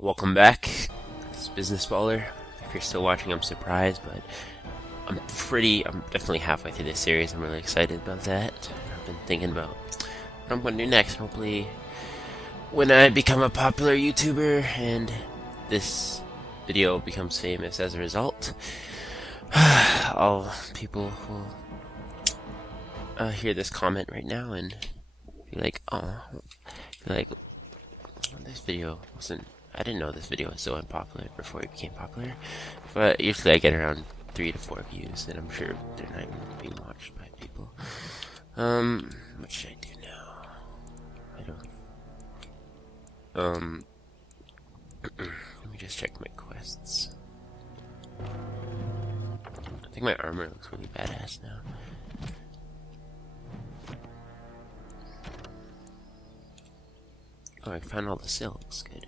Welcome back. It's Business Baller. If you're still watching, I'm surprised, but I'm definitely halfway through this series. I'm really excited about that. I've been thinking about what I'm going to do next. Hopefully, when I become a popular YouTuber and this video becomes famous as a result, all people will hear this comment right now and be like, oh, this video wasn't. I didn't know this video was so unpopular before it became popular. But usually I get around 3 to 4 views, and I'm sure they're not even being watched by people. What should I do now? I don't. Let me just check my quests. I think my armor looks really badass now. Oh, I found all the silks. Good.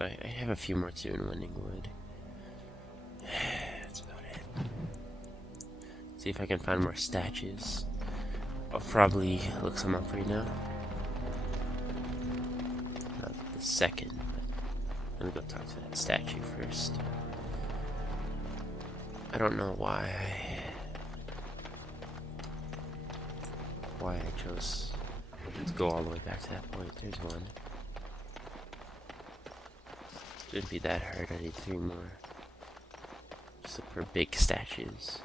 I have a few more to do in Wending Wood. That's about it. See if I can find more statues. I'll probably look some up right now. Not the second, but let me go talk to that statue first. I don't know why I chose to go all the way back to that point. There's one. Shouldn't be that hard. I need 3 more. Just look for big statues.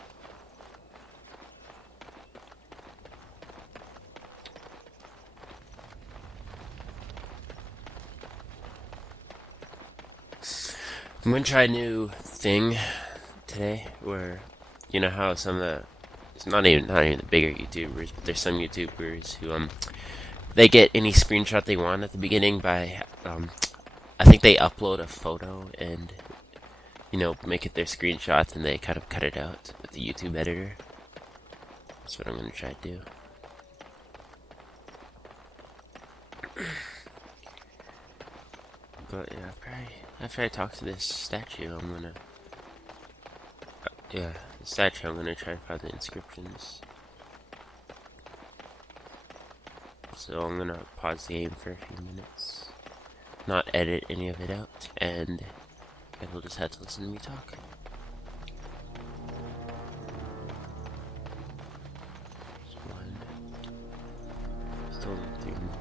I'm gonna try a new thing today, where you know how some of it's not even the bigger YouTubers, but there's some YouTubers who they get any screenshot they want at the beginning by I think they upload a photo and, make it their screenshots, and they kind of cut it out with the YouTube editor. That's what I'm going to try to do. But yeah, after I talk to this statue, I'm going to try to find the inscriptions. So I'm going to pause the game for a few minutes. Not edit any of it out, and we'll just have to listen to me talk. There's one. Still need 3 more.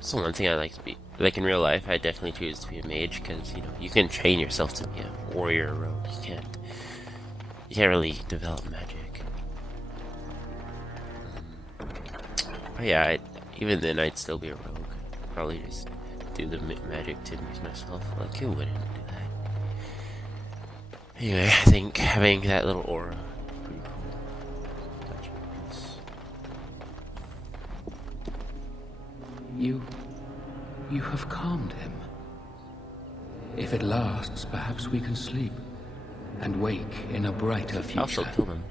So one thing I like to be, like in real life, I definitely choose to be a mage, because, you can train yourself to be a warrior or rogue. You can't really develop magic. But yeah, even then I'd still be a rogue. Probably just do the magic to amuse myself. Like, who wouldn't do that? Anyway, I think having that little aura is pretty cool. Magic piece. You have calmed him. If it lasts, perhaps we can sleep and wake in a brighter future. I also killed him.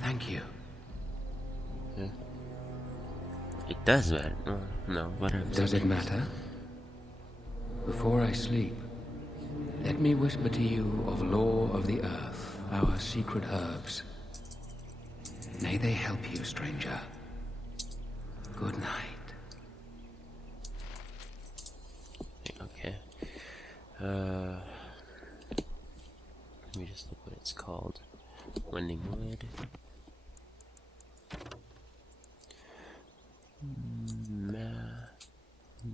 Thank you. Yeah. It does matter. No, whatever. Does it matter? Before I sleep, let me whisper to you of law of the earth, our secret herbs. May they help you, stranger. Good night. Okay. Let me just look what it's called. Wending Wood.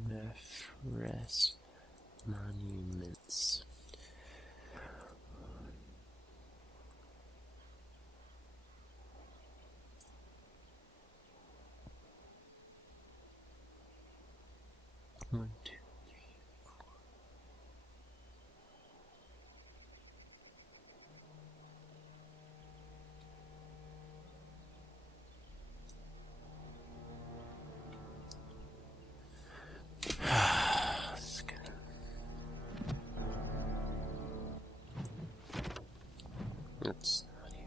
Mefres Monuments. One, two. That's not even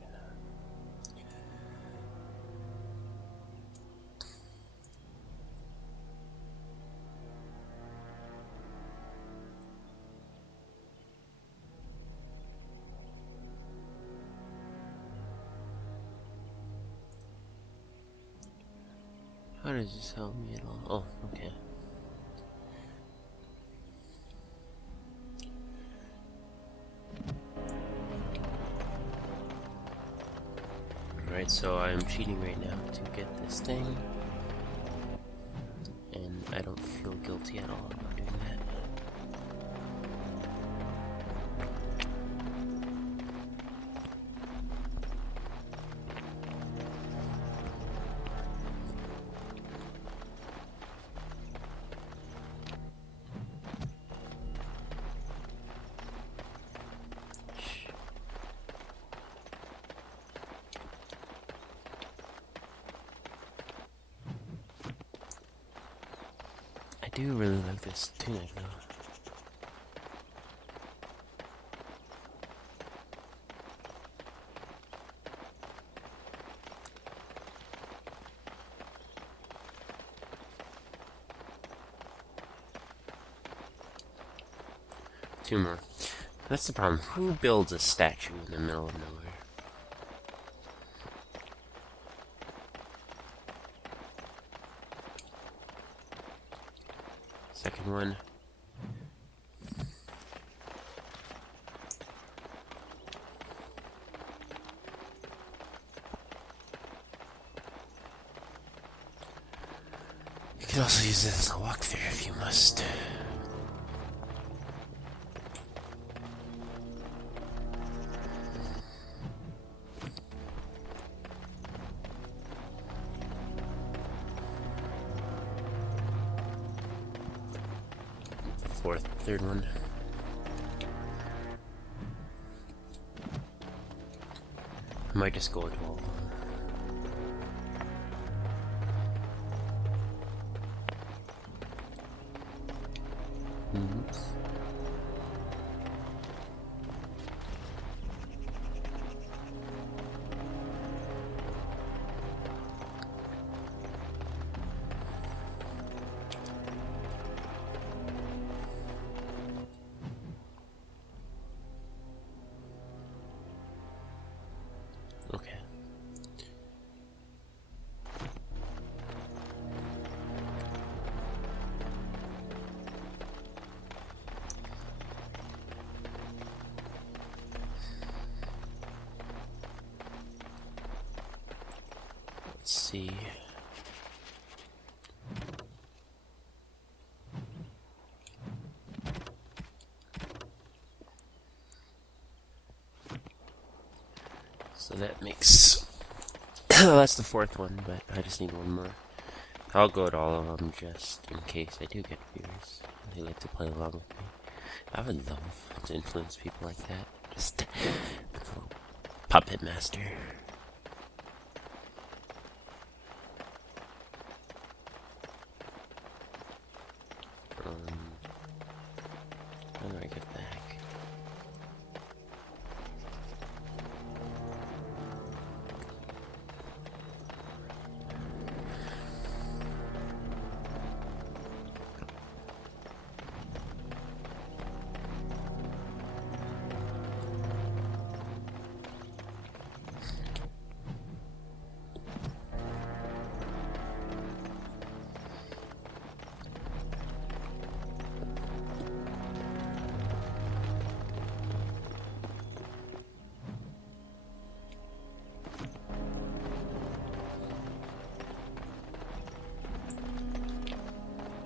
How does this help me at all? Oh, okay. Alright, so I'm cheating right now to get this thing. And I don't feel guilty at all about doing that. I do really like this tunic though. Two more. That's the problem. Who builds a statue in the middle of nowhere? Second one. You can also use this as a walkthrough if you must. Third one. I might just go with all of them. Oops. Okay. Let's see. So that makes that's the fourth one, but I just need one more. I'll go to all of them just in case I do get viewers. They like to play along with me. I would love to influence people like that. Just a little puppet master. How do I get back?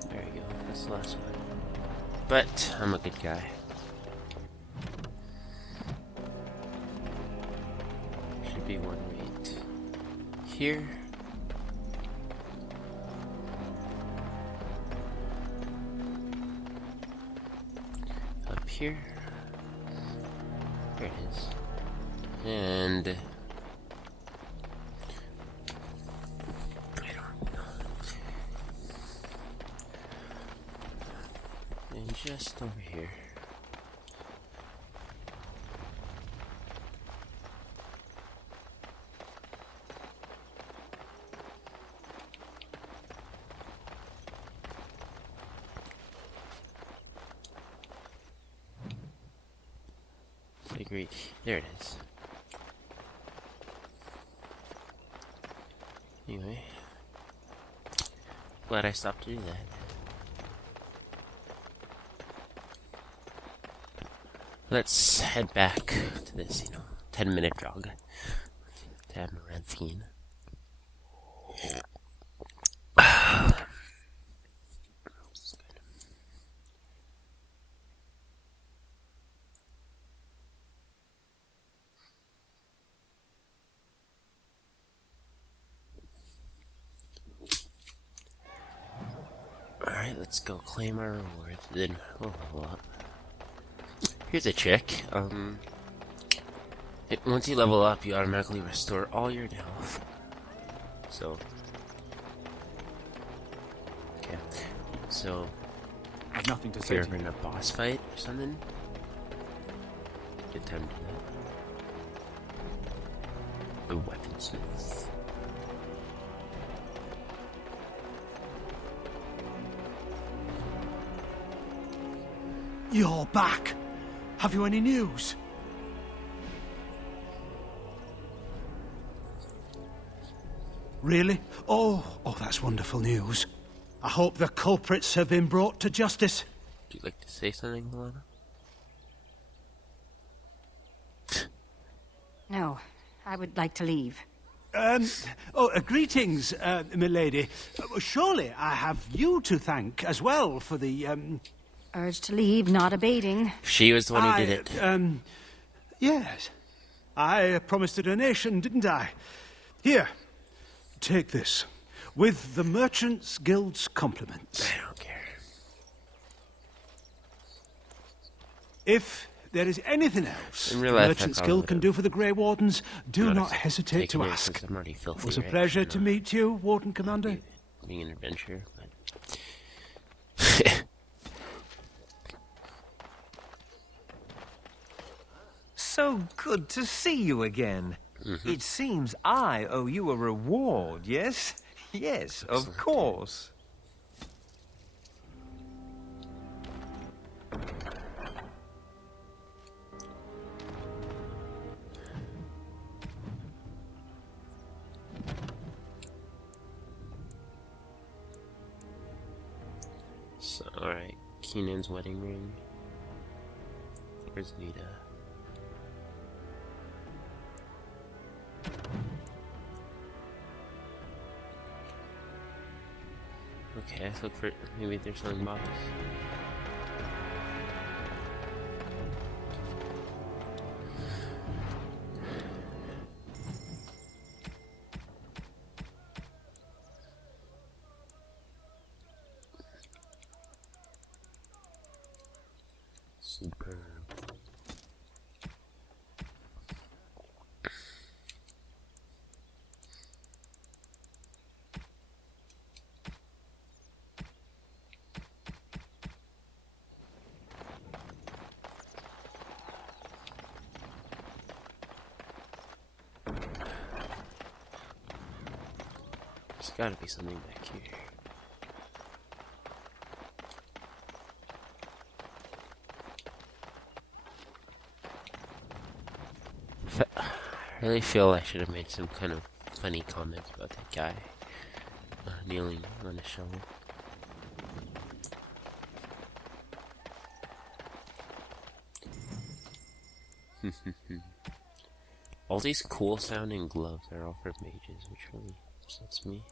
There you go, that's the last one. But I'm a good guy. Should be one right here. Up here. There it is. And I don't know. And just over here. Great. There it is. Anyway. glad I stopped to do that. Let's head back to this, 10-minute jog to Amaranthine. Alright, let's go claim our rewards, then we'll level up. Here's a trick. Once you level up, you automatically restore all your health. So, okay. So, I've nothing to if say you're to in you. a boss fight or something, good time to do that. A weaponsmith. You're back. Have you any news? Really? Oh, that's wonderful news. I hope the culprits have been brought to justice. Would you like to say something, Milana? No, I would like to leave. Greetings, milady. Surely I have you to thank as well for the, Urge to leave, not abating. She was the one who did it. Yes. I promised a donation, didn't I? Here, take this. With the Merchants Guild's compliments. I don't care. If there is anything else In the real life, I Merchants probably Guild can do for the Grey Wardens, do not Taking hesitate to it ask. since I'm already filthy, It was a right? pleasure I'm to not meet you, Warden Commander. being an adventurer, but So good to see you again. It seems I owe you a reward, yes? Yes, of course. so alright. Keenan's wedding ring. Where's Nita? Okay, let's look for maybe they're selling bottles. Superb. There's gotta be something back here. I really feel I should have made some kind of funny comments about that guy kneeling on a shovel. All these cool sounding gloves are all for mages, which really upsets me.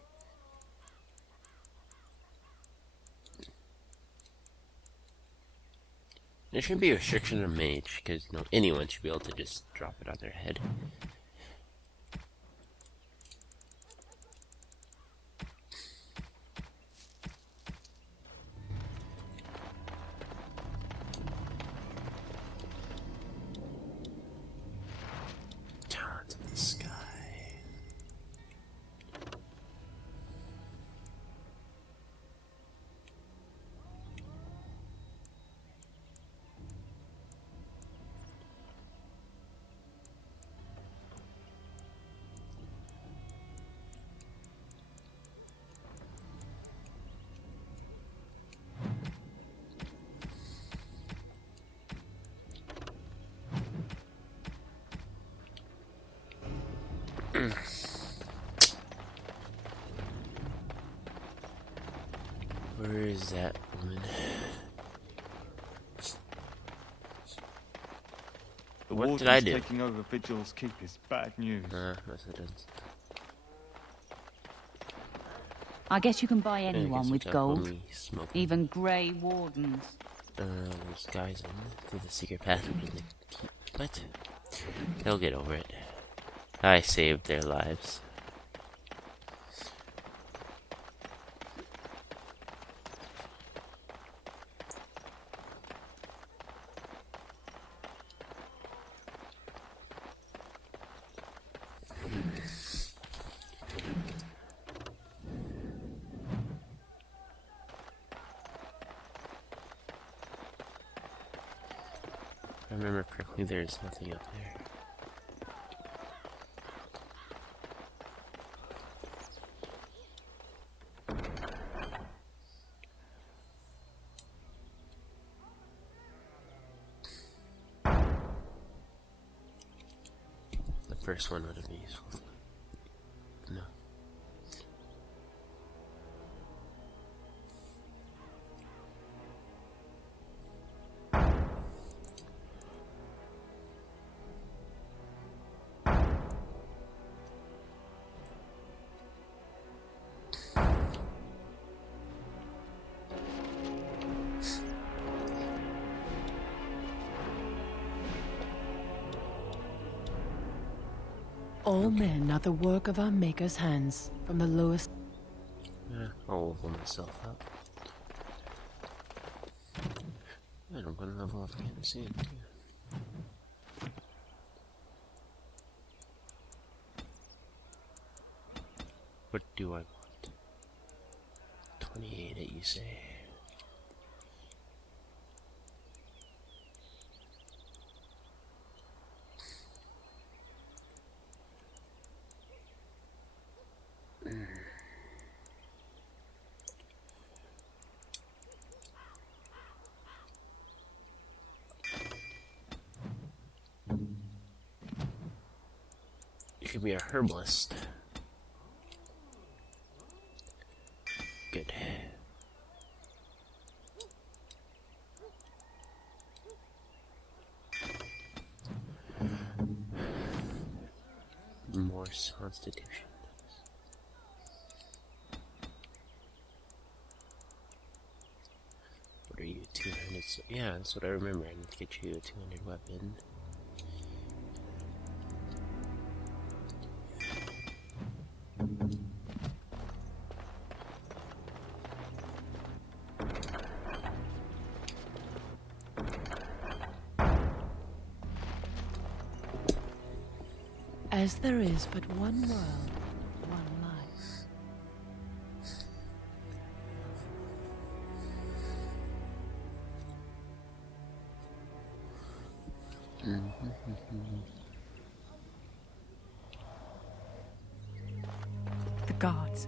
There shouldn't be a restriction on mage, because anyone should be able to just drop it on their head. Talents of the sky. Where is that woman? What did I do? Taking over Vigil's keep is bad news. Yes it is. I guess you can buy Yeah, I anyone guess with it's up when gold. we smoke. Even grey wardens. There's guys in through the secret passage in the keep. What? They'll get over it. I saved their lives. If I remember correctly, there's nothing up there. The first one would have been useful. No. All men are the work of our Maker's hands, from the lowest. Yeah, I'll level myself up. And I'm gonna level up again soon, too. What do I want? 28, you say? You could be a herbalist. Good. More constitution. What are you, 200? Yeah, that's what I remember. I need to get you a 200 weapon. As there is but one world, one life. The guards.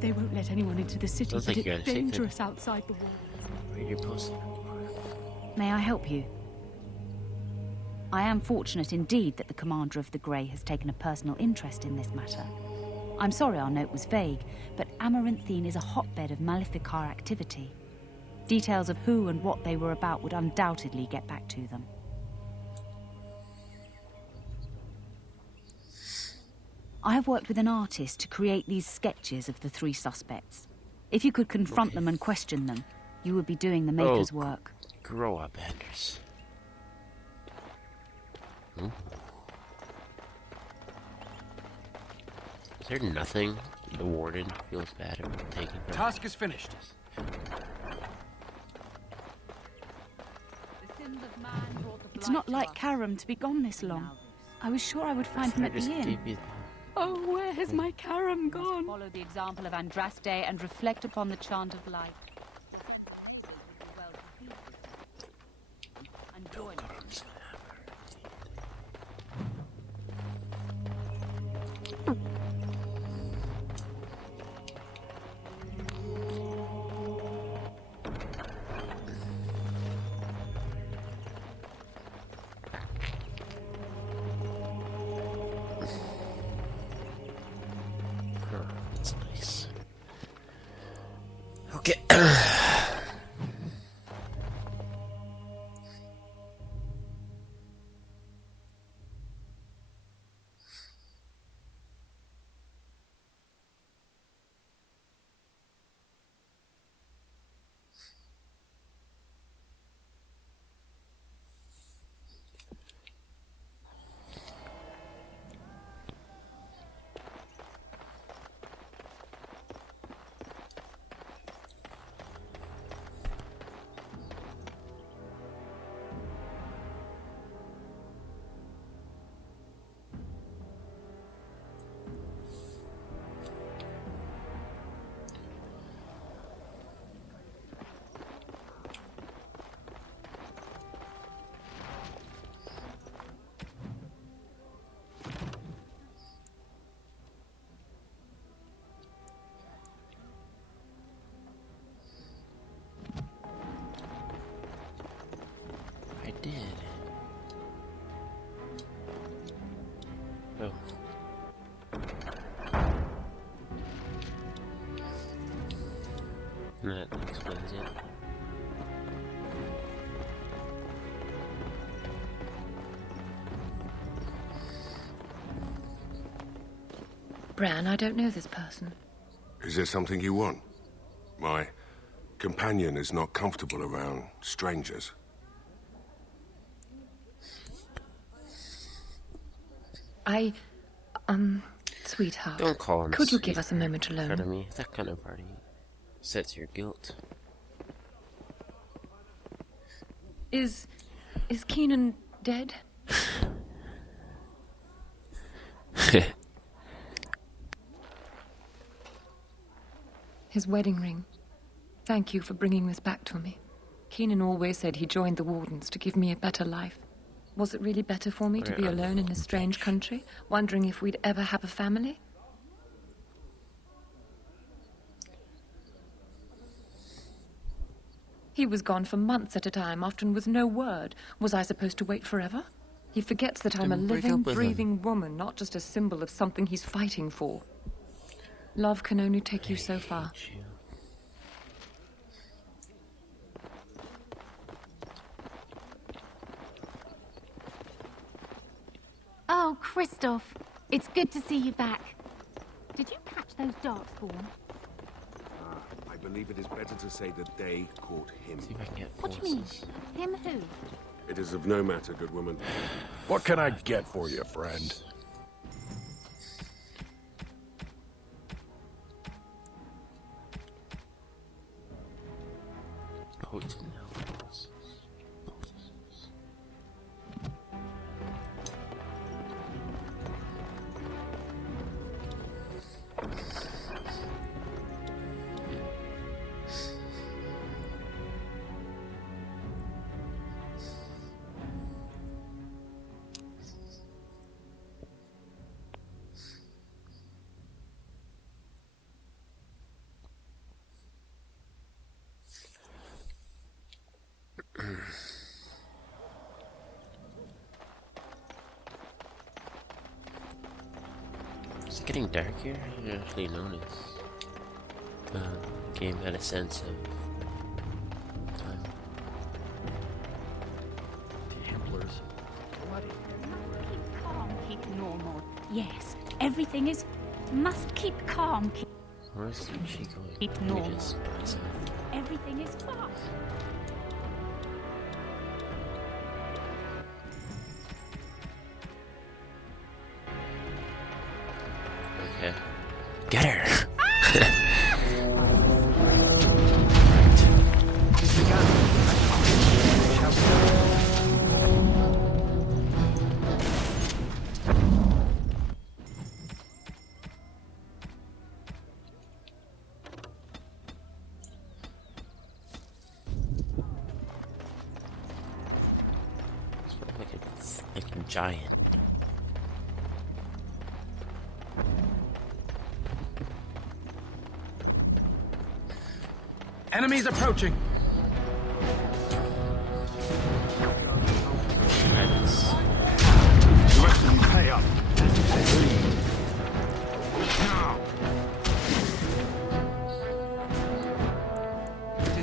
They won't let anyone into the city, Sounds but like you're it's on a secret. dangerous outside the walls. Where you're posting. May I help you? I am fortunate indeed that the commander of the Grey has taken a personal interest in this matter. I'm sorry our note was vague, but Amaranthine is a hotbed of Maleficar activity. Details of who and what they were about would undoubtedly get back to them. I have worked with an artist to create these sketches of the three suspects. If you could confront them and question them, you would be doing the Maker's work. Grow up, Anders. Ooh. Is there nothing the warden feels bad about taking from? Task is finished. It's not like Karam to be gone this long. I was sure I would find him at the inn. Oh, where has my Karam gone? Follow the example of Andraste and reflect upon the chant of life. And join us. That's nice. Okay. I did. Oh. That explains it. Bran, I don't know this person. Is there something you want? My companion is not comfortable around strangers. Sweetheart. Don't call him. Could you give us a moment in front of alone? me. That kind of party sets your guilt. Is Keenan dead? His wedding ring. Thank you for bringing this back to me. Keenan always said he joined the Wardens to give me a better life. Was it really better for me to be alone in a strange country, wondering if we'd ever have a family? He was gone for months at a time, often with no word. Was I supposed to wait forever? He forgets that I'm a Then break living, up with breathing woman, not just a symbol of something he's fighting for. Love can only take you so far. You. Oh, Christoph. It's good to see you back. Did you catch those darkspawn? I believe it is better to say that they caught him. See if I can get What do you mean? forces. Him who? It is of no matter, good woman. What can I get for you, friend? Potent elbows. Is it getting dark here? I didn't actually notice. The game had a sense of time. Templars. Keep calm, keep normal. Yes, everything is... Must keep calm, Where's she going? keep Let me normal. just pass it. Everything is fine. Okay. Get her! Like a giant. Enemies approaching! Friends. The rest of you pay up. Now!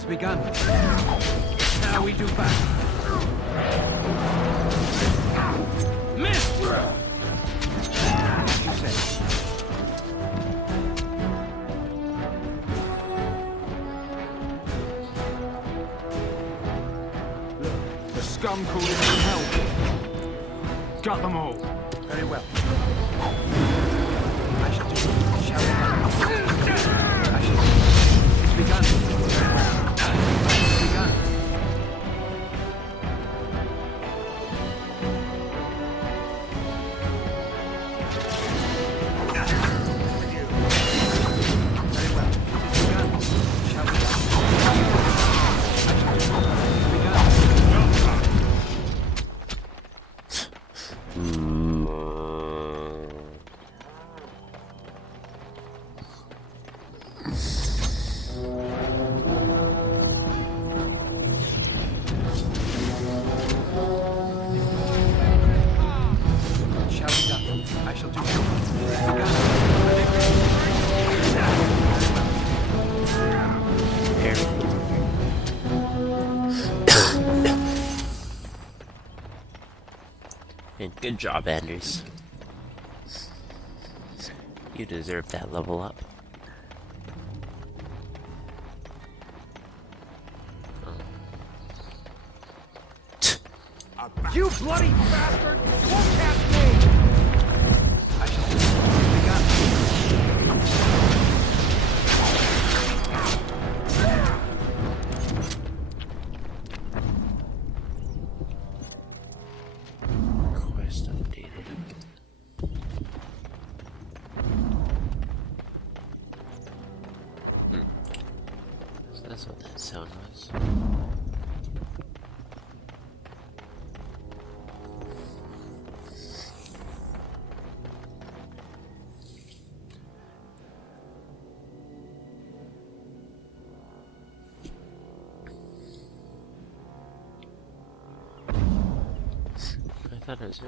has begun. Now we do battle. Miss! As you say. The scum called in for help. Got them all. Very well. I shall do it. Shall we? I shall do it. It's begun. Very well. It's begun. Very well. It's begun. Shall we? I shall do it. It's begun. Shall we done? I shall do it. It's And good job, Anders. You deserve that level up. You bloody bastard! You won't catch me! I shall do it. Quest updated. So that's what that sound was.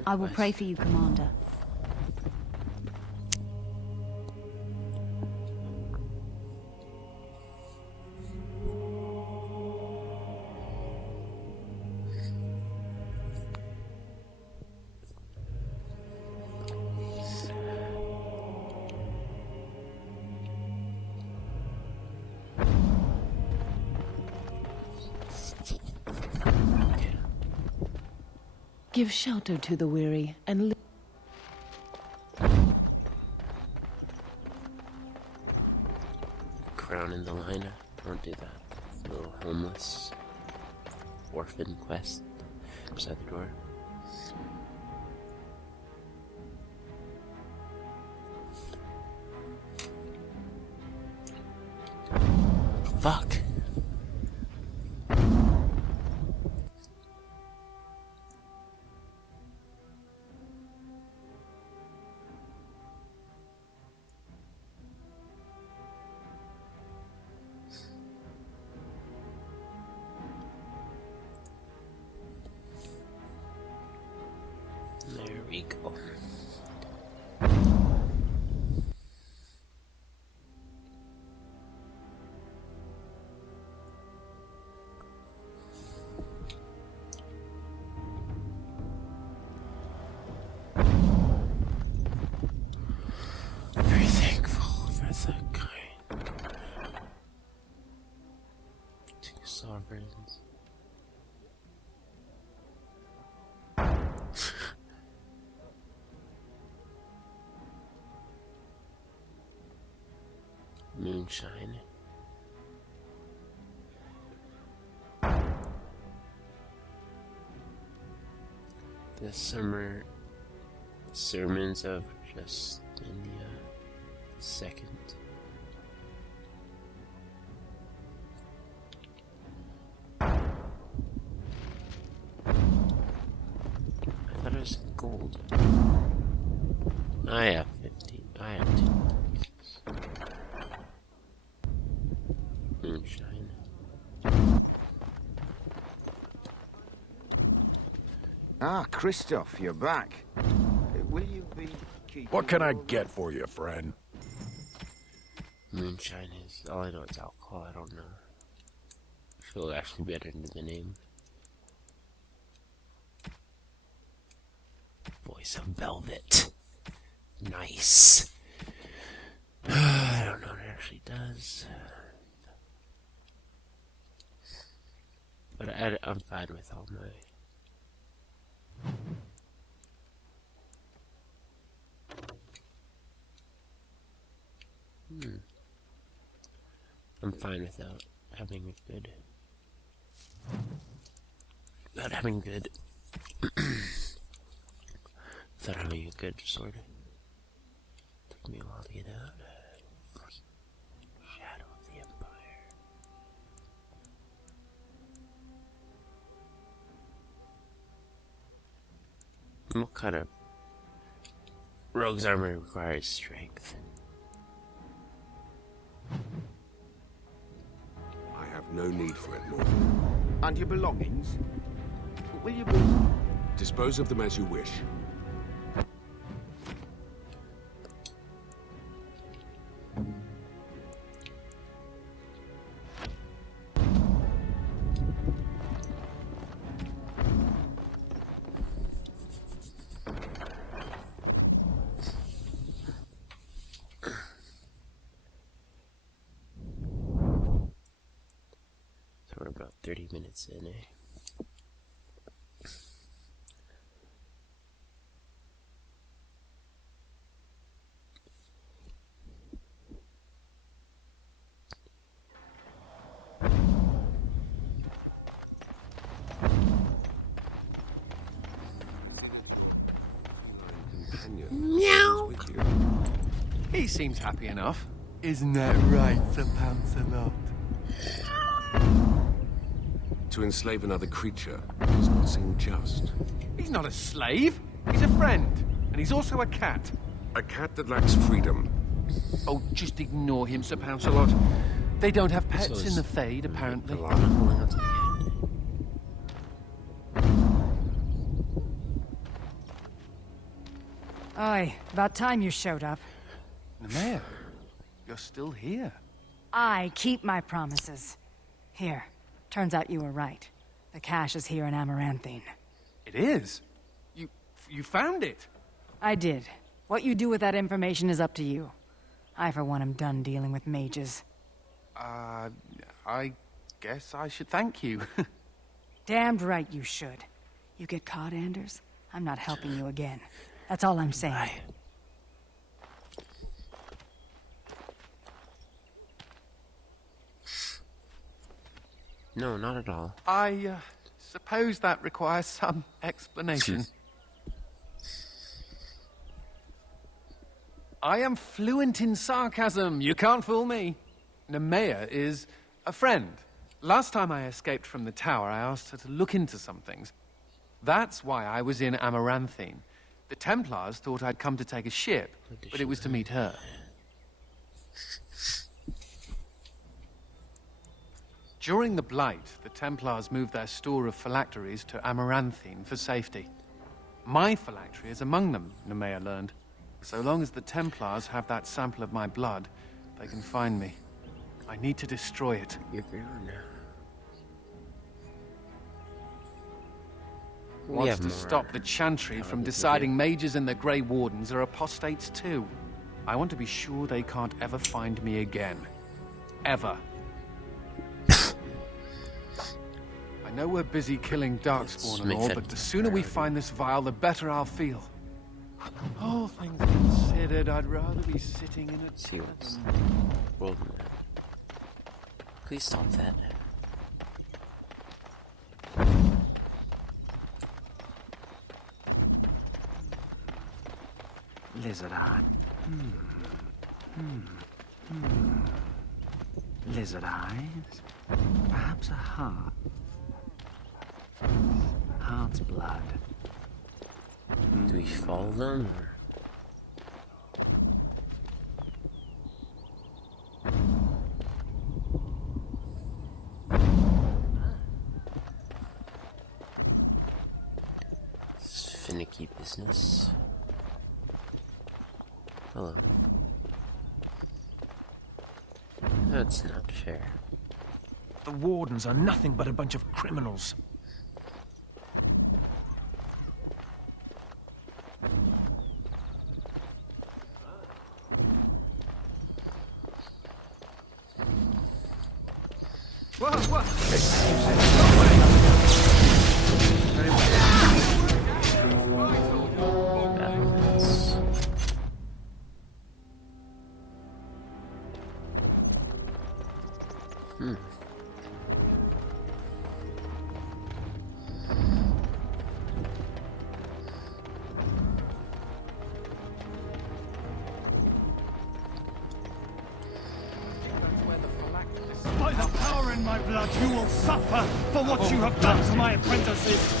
I will pray for you, Commander. Give shelter to the weary and Crown in the line. Don't do that. Little homeless orphan quest beside the door. Fuck. There we go. Very thankful for the kind two sovereigns. Moonshine. The summer sermons of Justinian II. I thought it was gold. I have 15. I have 2. Moonshine. Ah, Christoph, you're back. Will you be keeping... What can I get for you, friend? Moonshine is... all I know is alcohol, I don't know. It'll actually be better into the name. Voice of Velvet. Nice. I don't know what it actually does. But I'm fine with all my... I'm fine without having a good... Without having good... without having a good sword. Took me a while to get out. Shadow of the Empire. What kind of rogue's armor requires strength? I have no need for it, Lord. And your belongings? Will you be... Dispose of them as you wish. So we're about 30 minutes in, eh? Meow. He seems happy enough. Isn't that right, Sir Pouncelot? To enslave another creature does not seem just. He's not a slave. He's a friend. And he's also a cat. A cat that lacks freedom. Oh, just ignore him, Sir Pouncelot. They don't have pets in the Fade, apparently. Aye, about time you showed up. Nemea, you're still here. I keep my promises. Here, turns out you were right. The cache is here in Amaranthine. It is? You found it? I did. What you do with that information is up to you. I, for one, am done dealing with mages. I guess I should thank you. Damned right you should. You get caught, Anders, I'm not helping you again. That's all I'm saying. No, not at all. I suppose that requires some explanation. I am fluent in sarcasm. You can't fool me. Nemea is a friend. Last time I escaped from the tower, I asked her to look into some things. That's why I was in Amaranthine. The Templars thought I'd come to take a ship, but it was to meet her. During the Blight, the Templars moved their store of phylacteries to Amaranthine for safety. My phylactery is among them, Nemea learned. So long as the Templars have that sample of my blood, they can find me. I need to destroy it. You agree or no? Wants to stop the Chantry from deciding mages and the Grey Wardens are apostates too. I want to be sure they can't ever find me again. Ever. I know we're busy killing Darkspawn and all, but the sooner we find this vial, the better I'll feel. All things considered, I'd rather be sitting in a... See what's world map. Please stop that. Lizard eye. Lizard eyes. Perhaps a heart. Heart's blood. Do we follow them or? This is finicky business. Hello. That's not fair. The Wardens are nothing but a bunch of criminals. Whoa, whoa! By the power in my blood, you will suffer for what you have done to my apprentices!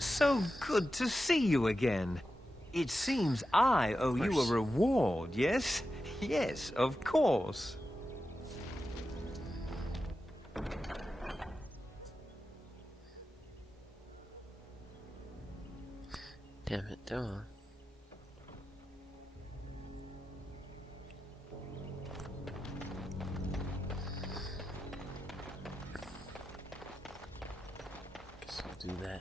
So good to see you again. It seems I owe you a reward, yes? Yes, of course. Damn it, don't. Guess we'll do that.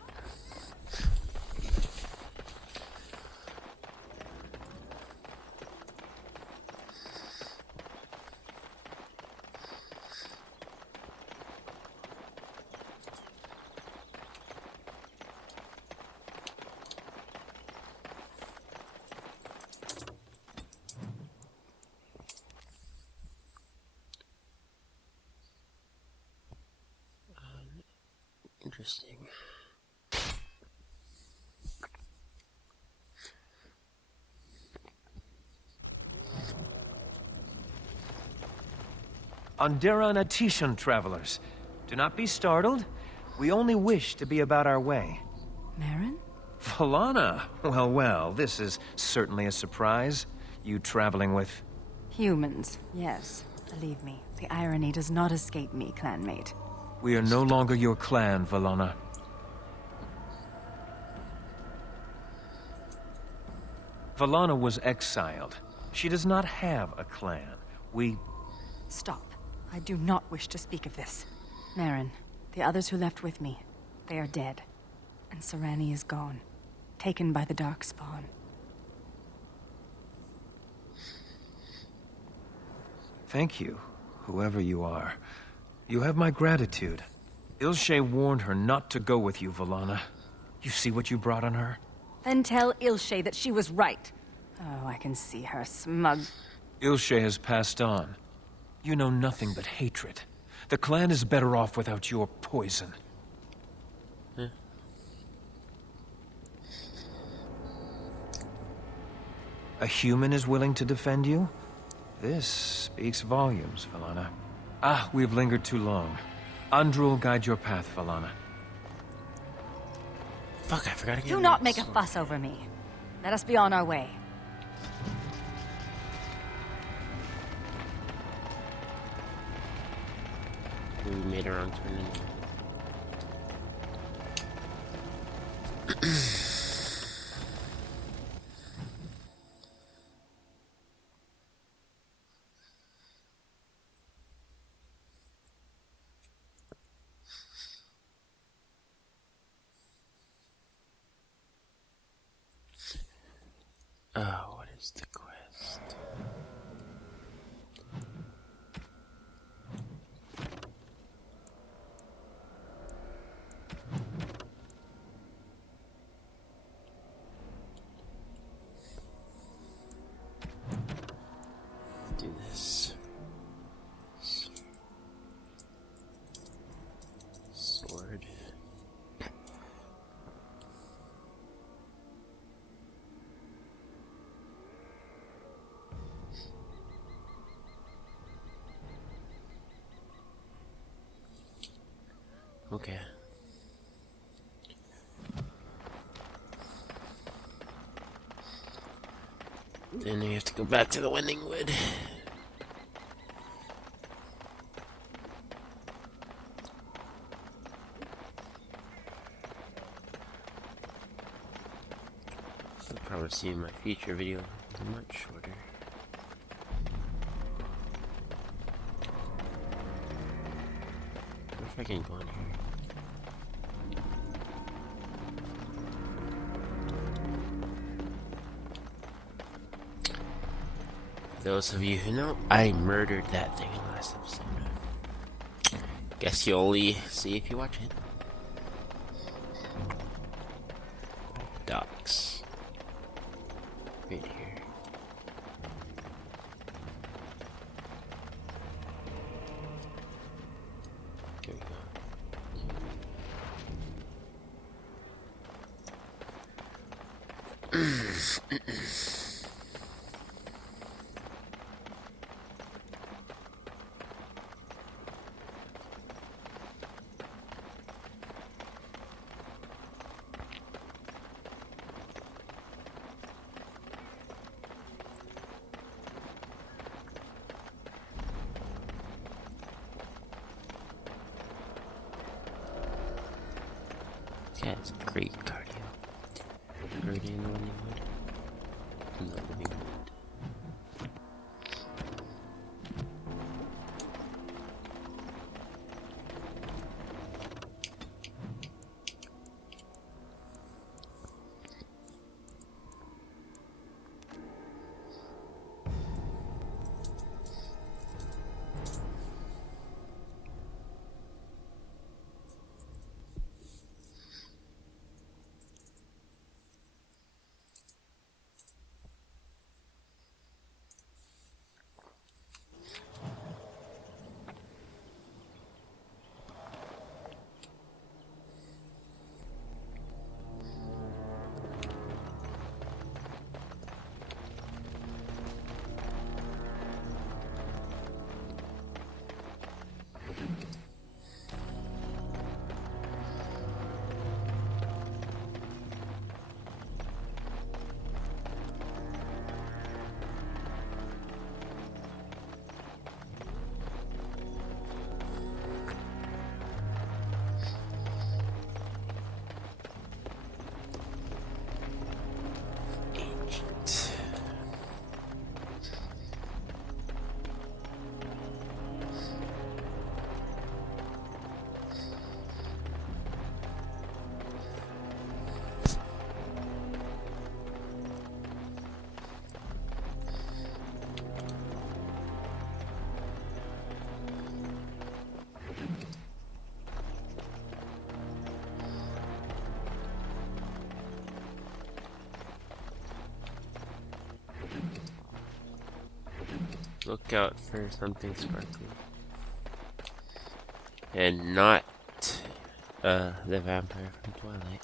Interesting. Onderan Atishan travelers, do not be startled. We only wish to be about our way. Marin? Valana! Well, well, this is certainly a surprise. You traveling with... Humans, yes. Believe me, the irony does not escape me, clanmate. We are no longer your clan, Valana. Valana was exiled. She does not have a clan. We... Stop. I do not wish to speak of this. Marin, the others who left with me, they are dead. And Serani is gone. Taken by the Darkspawn. Thank you, whoever you are. You have my gratitude. Ilshay warned her not to go with you, Valana. You see what you brought on her? Then tell Ilshay that she was right. Oh, I can see her smug. Ilshay has passed on. You know nothing but hatred. The clan is better off without your poison. A human is willing to defend you? This speaks volumes, Valana. Ah, we've lingered too long. Andrew will guide your path, Valana. Fuck, I forgot again. Do not make a fuss over me. Let us be on our way. We made a wrong turn anyway. What is the quest? Do this. Sword. Okay. Then we have to go back to the Wending Wood. So I'll probably see my future video much shorter. What if I can go in here? Those of you who know, I murdered that thing in the last episode. Guess you only see if you watch it. Docks. Right here. Here we go. Yeah, it's great cardio. Already in the Wending Wood. From the living wood. Look out for something sparkly. And not the vampire from Twilight.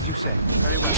As you say. Very well.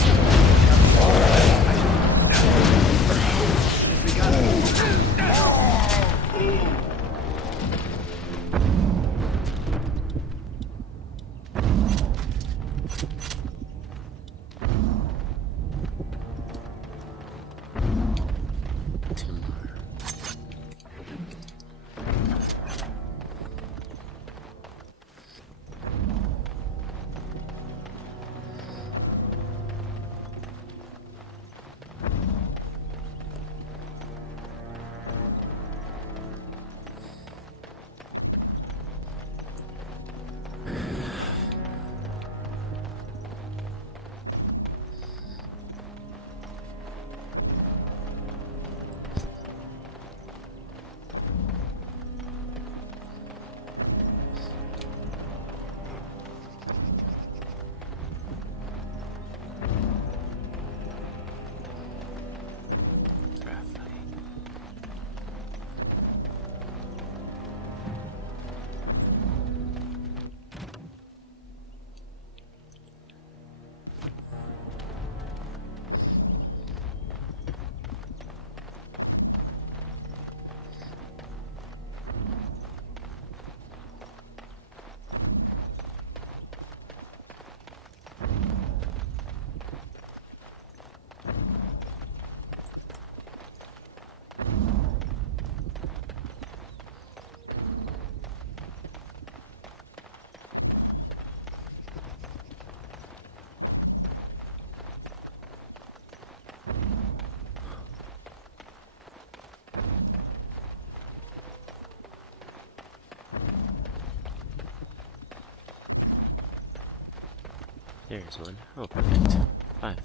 There's one. Oh, perfect. 5.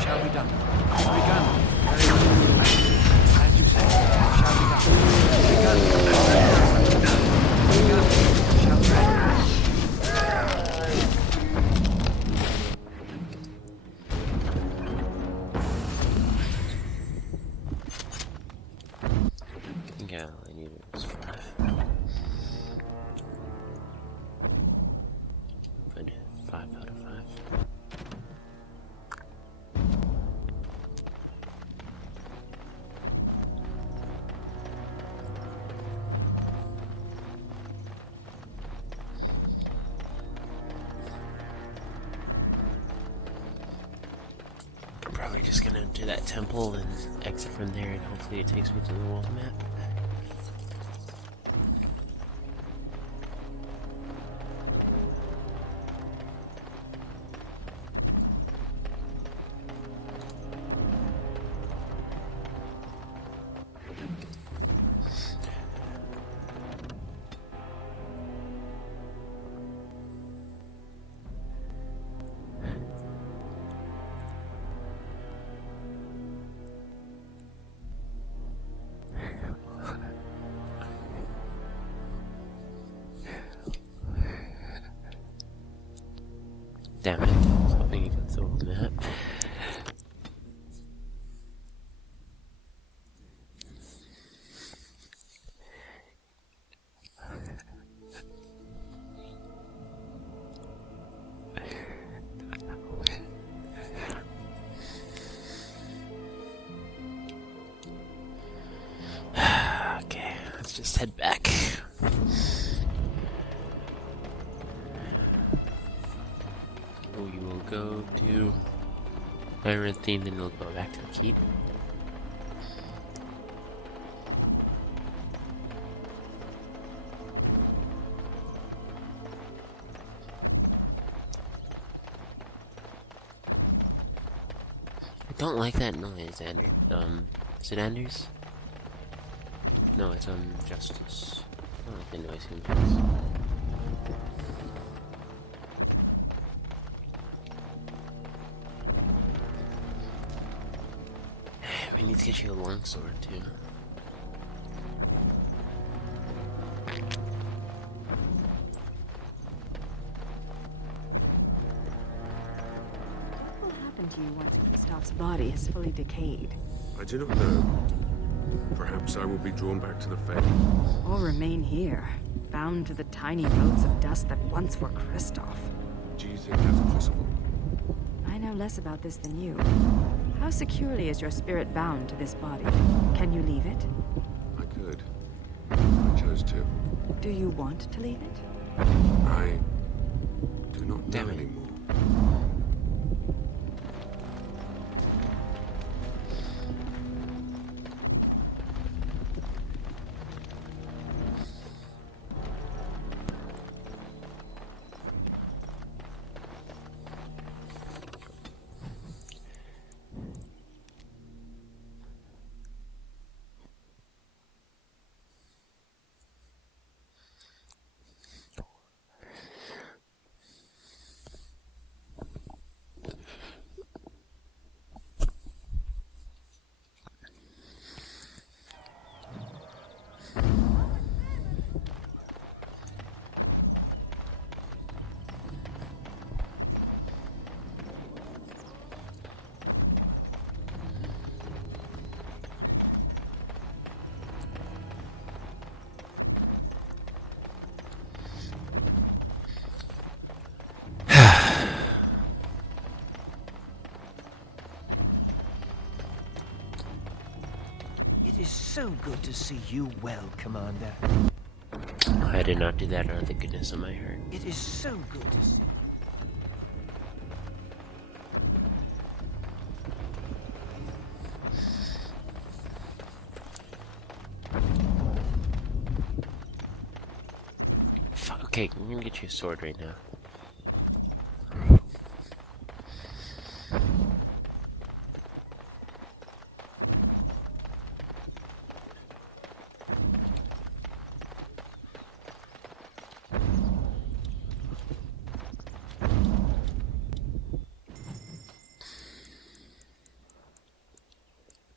Shall be done. Begun. Very well. As you say. Shall be done. Begun. Begun. Shall be done. I think all I needed was 5. Good. 5 out of 5. I'm probably just gonna enter that temple and exit from there, and hopefully it takes me to the world map. Damn it. I was hoping you could throw the map. Okay, let's just head back. We will go to Amaranthine, then we'll go back to the keep. I don't like that noise, Andrew. Is it Anders? No, it's Justice. I don't like the noise he makes. We need to get you a longsword too. What will happen to you once Kristoff's body is fully decayed? I do not know. Perhaps I will be drawn back to the faith. Or remain here, bound to the tiny motes of dust that once were Kristoff. Do you think that's possible? I know less about this than you. How securely is your spirit bound to this body? Can you leave it? I could. If I chose to. Do you want to leave it? I do not know anymore. It is so good to see you well, Commander. I did not do that out of the goodness of my heart. It is so good to see. Okay, I'm gonna get you a sword right now.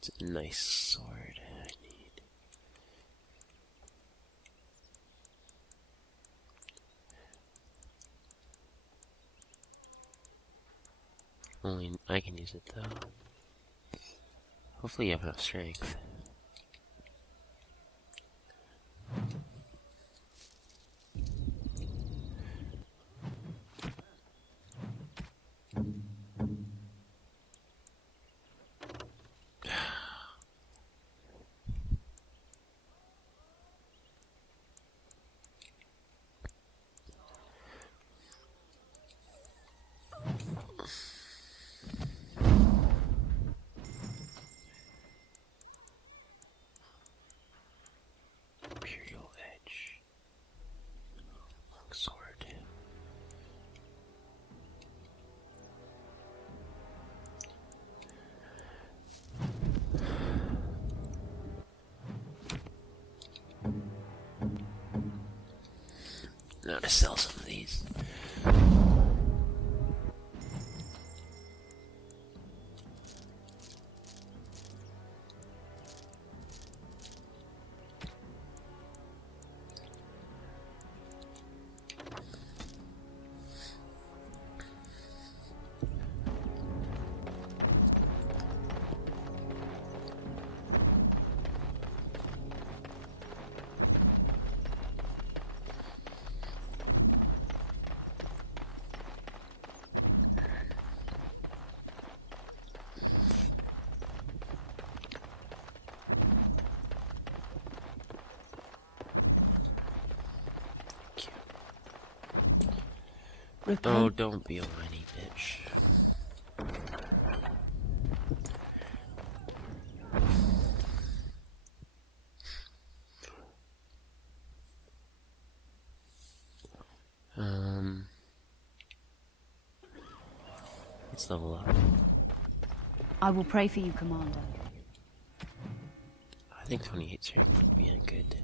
It's a nice sword I need. Only I can use it though. Hopefully you have enough strength. Imperial Edge. Long sword. Now to sell some of these. Oh, don't be a whiny bitch. Let's level up. I will pray for you, Commander. I think 28 strength would be a good.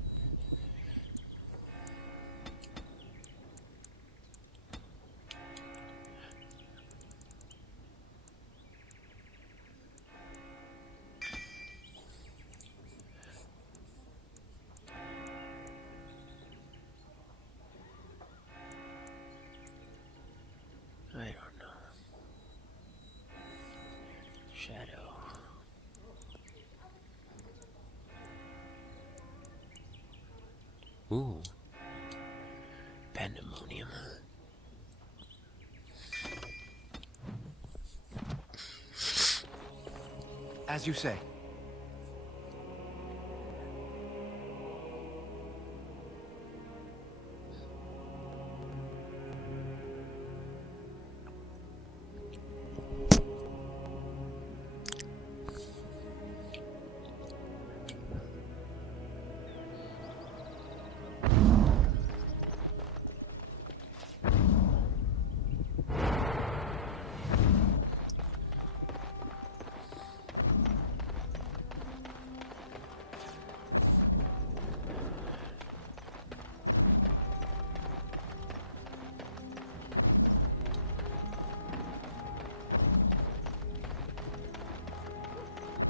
I don't know. Shadow. Ooh. Pandemonium. As you say.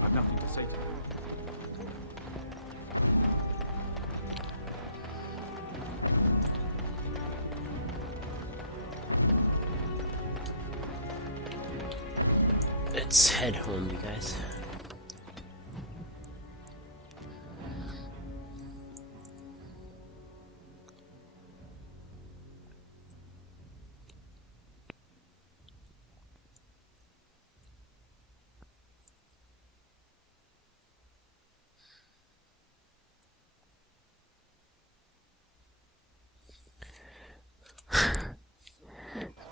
I've nothing to say to you. Let's head home, you guys.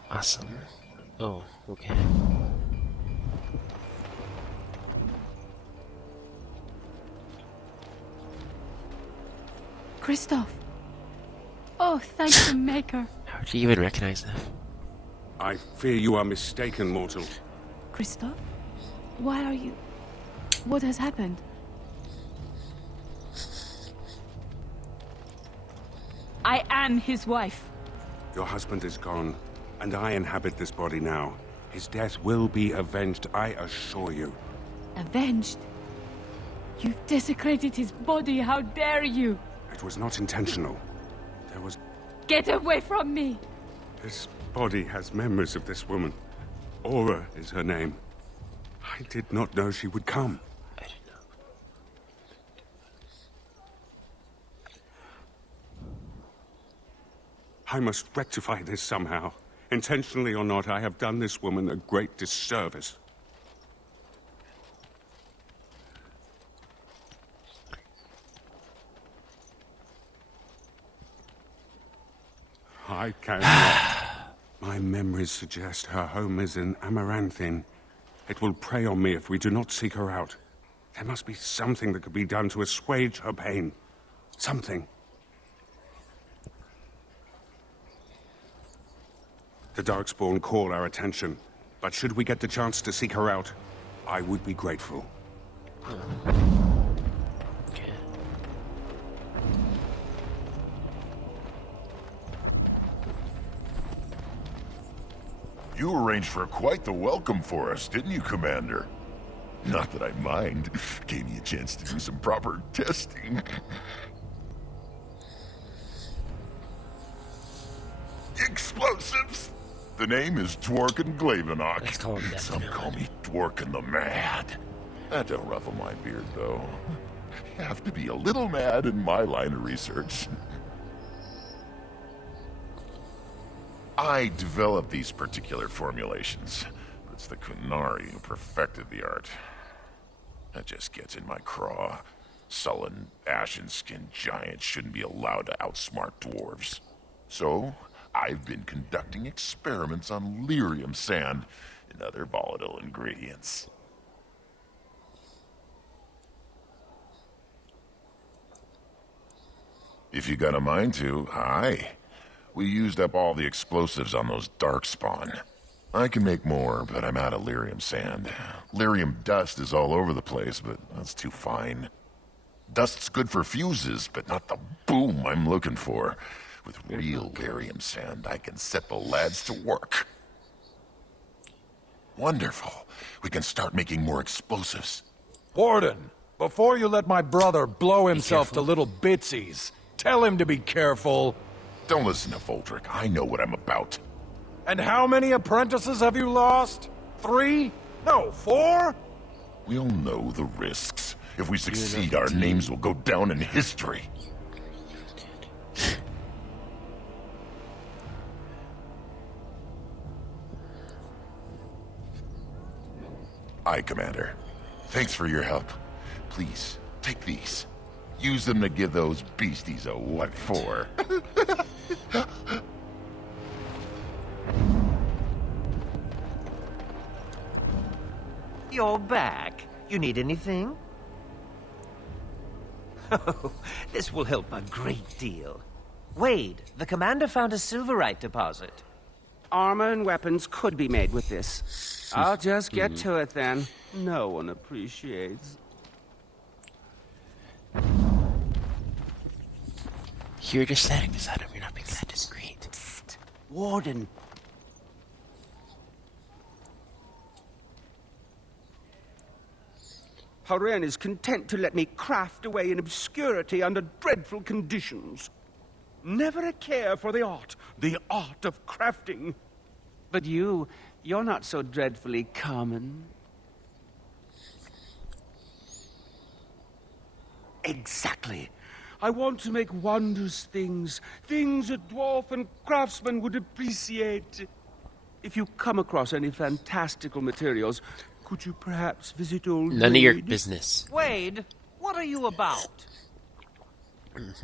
Awesome. Oh, okay. Christoph! Oh, thank the Maker. How did you even recognize that? I fear you are mistaken, mortal. Christoph? Why are you... What has happened? I am his wife. Your husband is gone, and I inhabit this body now. His death will be avenged, I assure you. Avenged? You've desecrated his body, how dare you! It was not intentional. There was... Get away from me! This body has memories of this woman. Aura is her name. I did not know she would come. I didn't know. I must rectify this somehow. Intentionally or not, I have done this woman a great disservice. I cannot. My memories suggest her home is in Amaranthine. It will prey on me if we do not seek her out. There must be something that could be done to assuage her pain. Something. The Darkspawn call our attention, but should we get the chance to seek her out, I would be grateful. Okay. You arranged for quite the welcome for us, didn't you, Commander? Not that I mind. Gave me a chance to do some proper testing. Explosives! The name is Dworkin Glavenok. Let's call him that. Some call me Dworkin the Mad. That don't ruffle my beard, though. Have to be a little mad in my line of research. I developed these particular formulations. It's the Kunari who perfected the art. That just gets in my craw. Sullen, ashen-skinned giants shouldn't be allowed to outsmart dwarves. So, I've been conducting experiments on lyrium sand and other volatile ingredients. If you got a mind to, aye. We used up all the explosives on those darkspawn. I can make more, but I'm out of lyrium sand. Lyrium dust is all over the place, but that's too fine. Dust's good for fuses, but not the boom I'm looking for. With real lyrium sand, I can set the lads to work. Wonderful. We can start making more explosives. Warden, before you let my brother blow himself to little bitsies, tell him to be careful. Don't listen to Voldrick. I know what I'm about. And how many apprentices have you lost? 3? No, 4? We'll know the risks. If we succeed, our names will go down in history. Aye, Commander. Thanks for your help. Please, take these. Use them to give those beasties a what for. You're back. You need anything? Oh, this will help a great deal. Wade, the commander found a silverite deposit. Armor and weapons could be made with this. I'll just get to it then. No one appreciates. You're just standing beside him. You're not being that discreet. Psst. Warden. Horen is content to let me craft away in obscurity under dreadful conditions. Never a care for the art of crafting. But you're not so dreadfully common. Exactly. I want to make wondrous things. Things a dwarf and craftsman would appreciate. If you come across any fantastical materials, could you perhaps visit old None of your Wade? business. Wade, what are you about?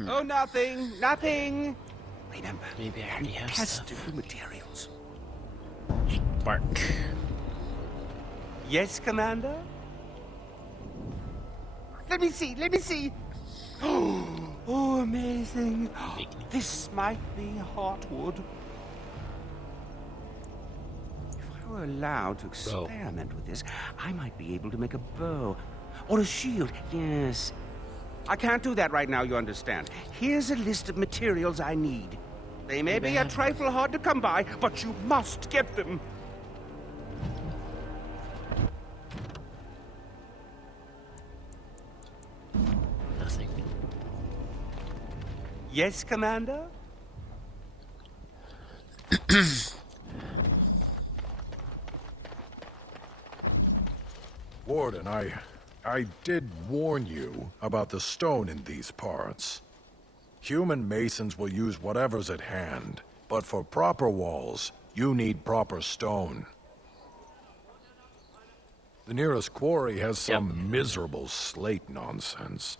Oh, nothing. Nothing. Remember, Maybe I already have fantastical materials. Bark. Yes, Commander? Let me see. Let me see. Oh, amazing. This might be heartwood. If I were allowed to experiment with this, I might be able to make a bow. Or a shield, yes. I can't do that right now, you understand. Here's a list of materials I need. They may be a trifle hard to come by, but you must get them. Nothing. Yes, Commander? Warden, I did warn you about the stone in these parts. Human masons will use whatever's at hand, but for proper walls, you need proper stone. The nearest quarry has some miserable slate nonsense.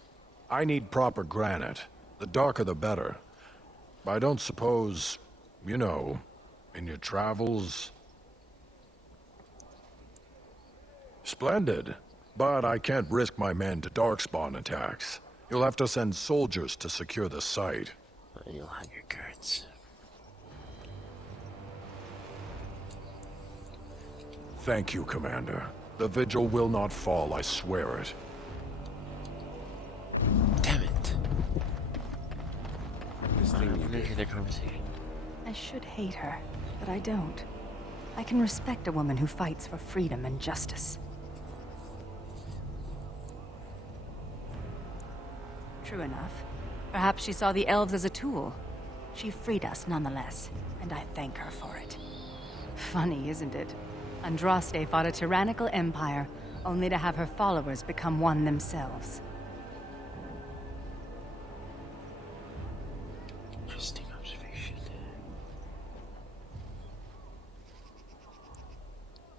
I need proper granite. The darker the better. I don't suppose, you know, in your travels... Splendid. But I can't risk my men to darkspawn attacks. You'll have to send soldiers to secure the site. You'll have your guards. Thank you, Commander. The vigil will not fall, I swear it. Damn it. I'm gonna hear their conversation. I should hate her, but I don't. I can respect a woman who fights for freedom and justice. True enough. Perhaps she saw the elves as a tool. She freed us nonetheless, and I thank her for it. Funny, isn't it? Andraste fought a tyrannical empire, only to have her followers become one themselves. Interesting observation.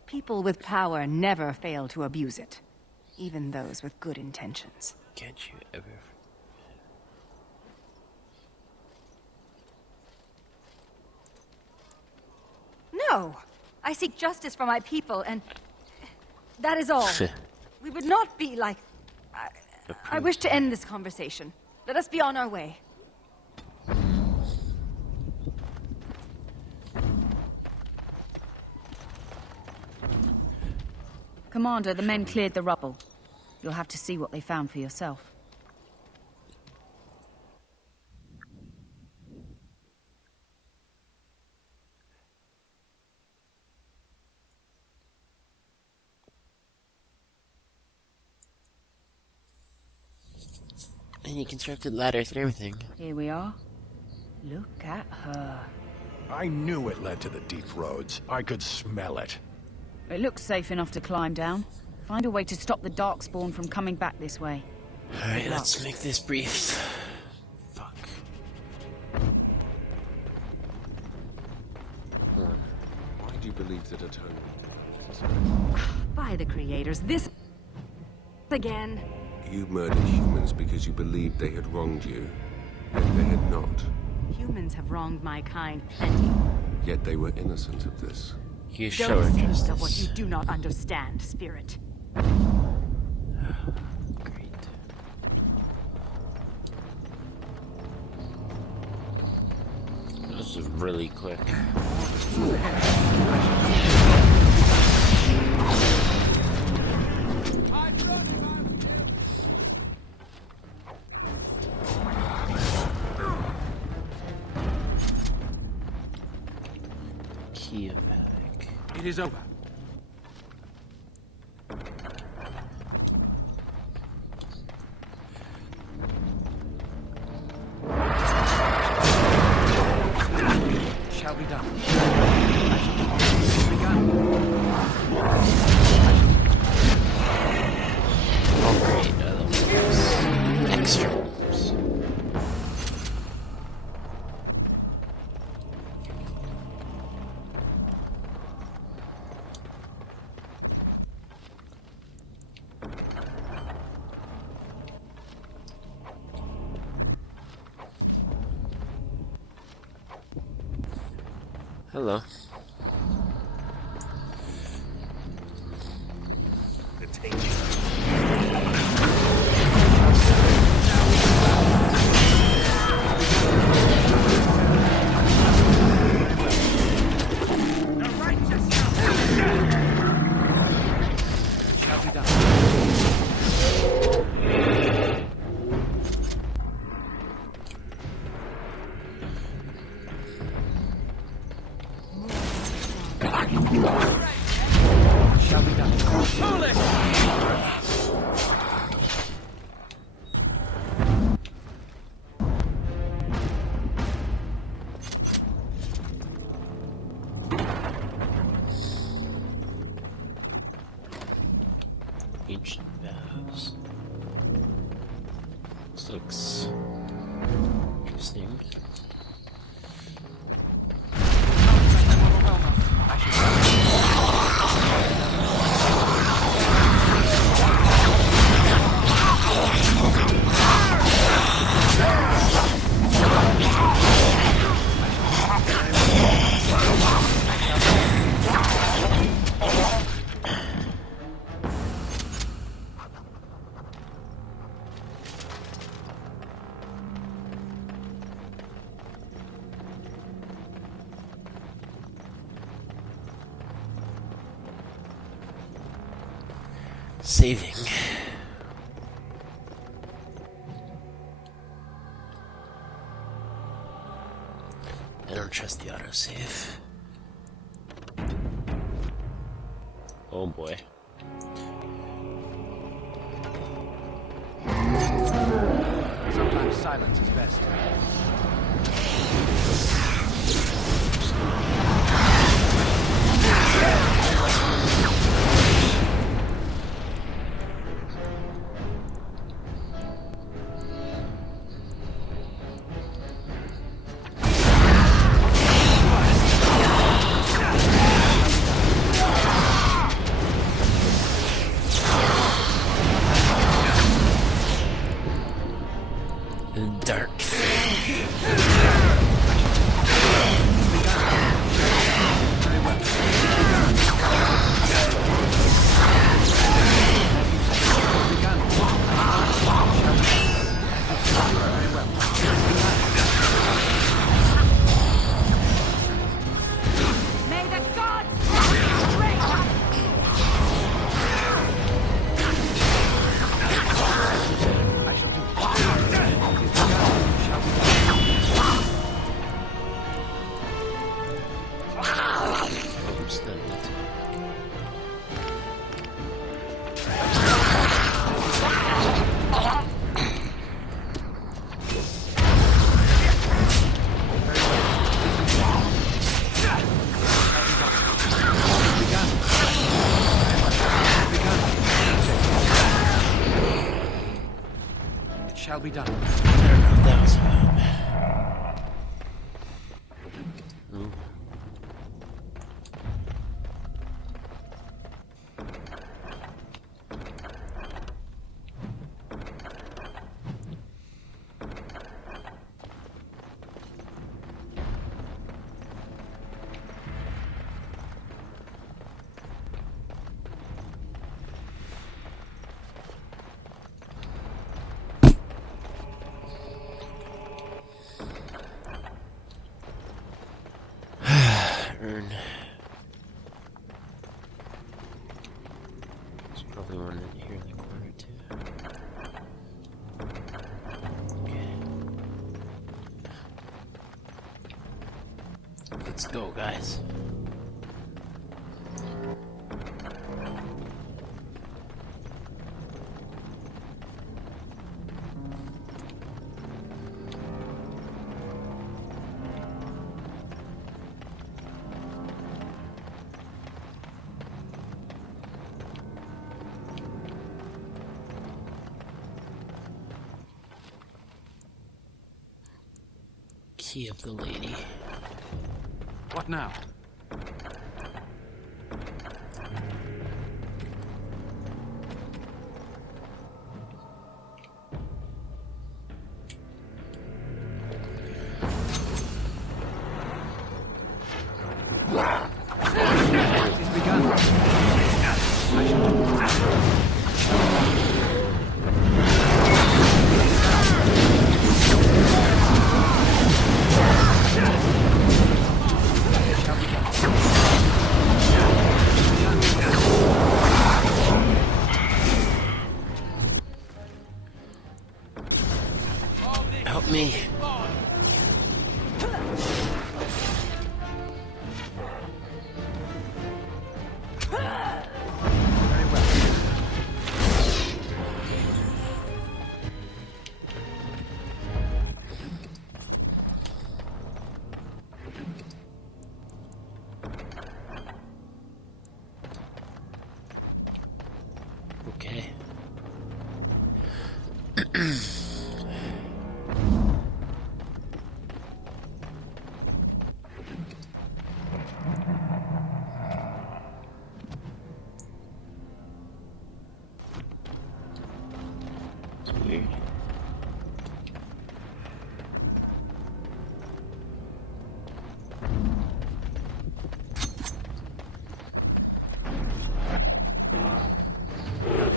People with power never fail to abuse it, even those with good intentions. Can't you ever... No! I seek justice for my people, and that is all. We would not be like... I wish to end this conversation. Let us be on our way. Commander, the men cleared the rubble. You'll have to see what they found for yourself. And you constructed ladders and everything. Here we are. Look at her. I knew it led to the deep roads. I could smell it. It looks safe enough to climb down. Find a way to stop the Darkspawn from coming back this way. Alright, let's make this brief. Fuck. Why do you believe that atonement? By the creators, this... Again. You murdered humans because you believed they had wronged you, yet they had not. Humans have wronged my kind plenty. Yet they were innocent of this. You show her Don't speak of what justice. you do not understand, Spirit. Great. This is really quick. Key of Havoc. It is over. Shall be done. Oh great, extra moves. Hello. Shall be done. Shall be done. Ancient vows. This looks interesting. Saving. I don't trust the autosave. Oh boy. Sometimes silence is best. Dark. May the gods reign! I shall do. I'm stunned. It shall be done. I don't know what that was about. Ooh. definitely one in here in the corner too. Okay. Let's go, guys. Key of the lady. What now? Help me. Okay. It's weird.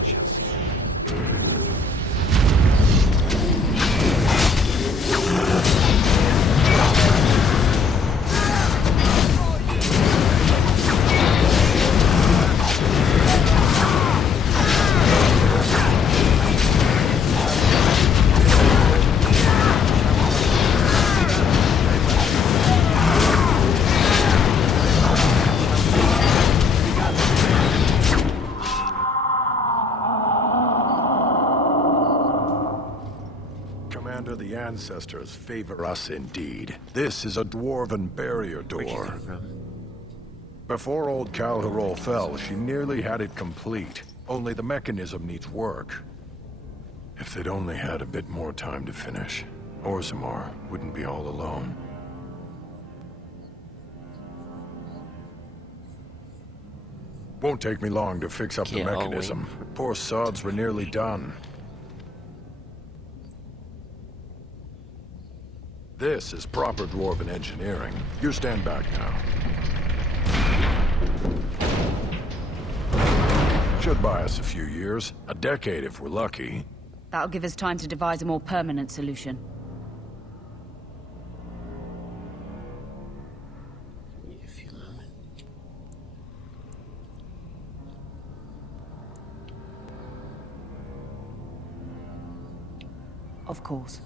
Chelsea. Commander, the ancestors favor us indeed. This is a dwarven barrier door. Before old Calharol fell, she nearly had it complete. Only the mechanism needs work. If they'd only had a bit more time to finish, Orzammar wouldn't be all alone. Won't take me long to fix up the Yeah, I'll mechanism. Poor sods were nearly done. This is proper dwarven engineering. You stand back now. Should buy us a few years. A decade if we're lucky. That'll give us time to devise a more permanent solution. Give me a few moments. Of course.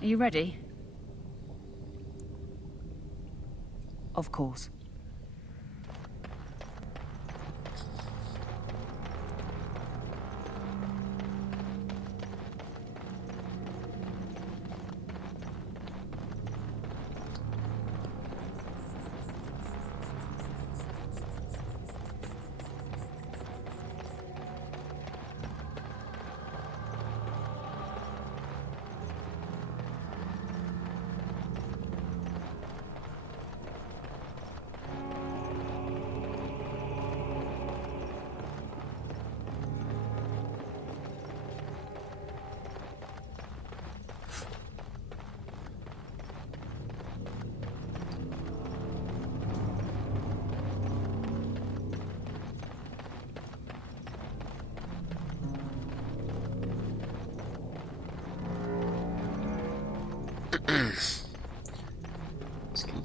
Are you ready? Of course.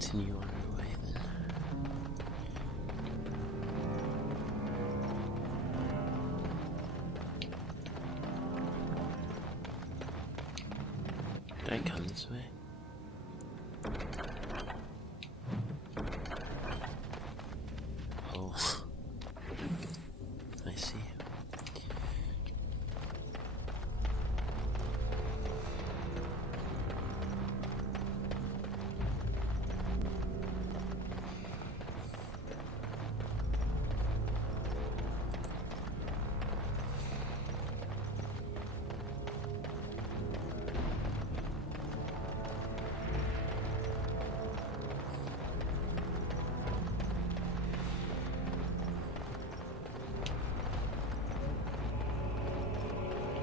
continue on our way then. Did I come this way? Oh. I see.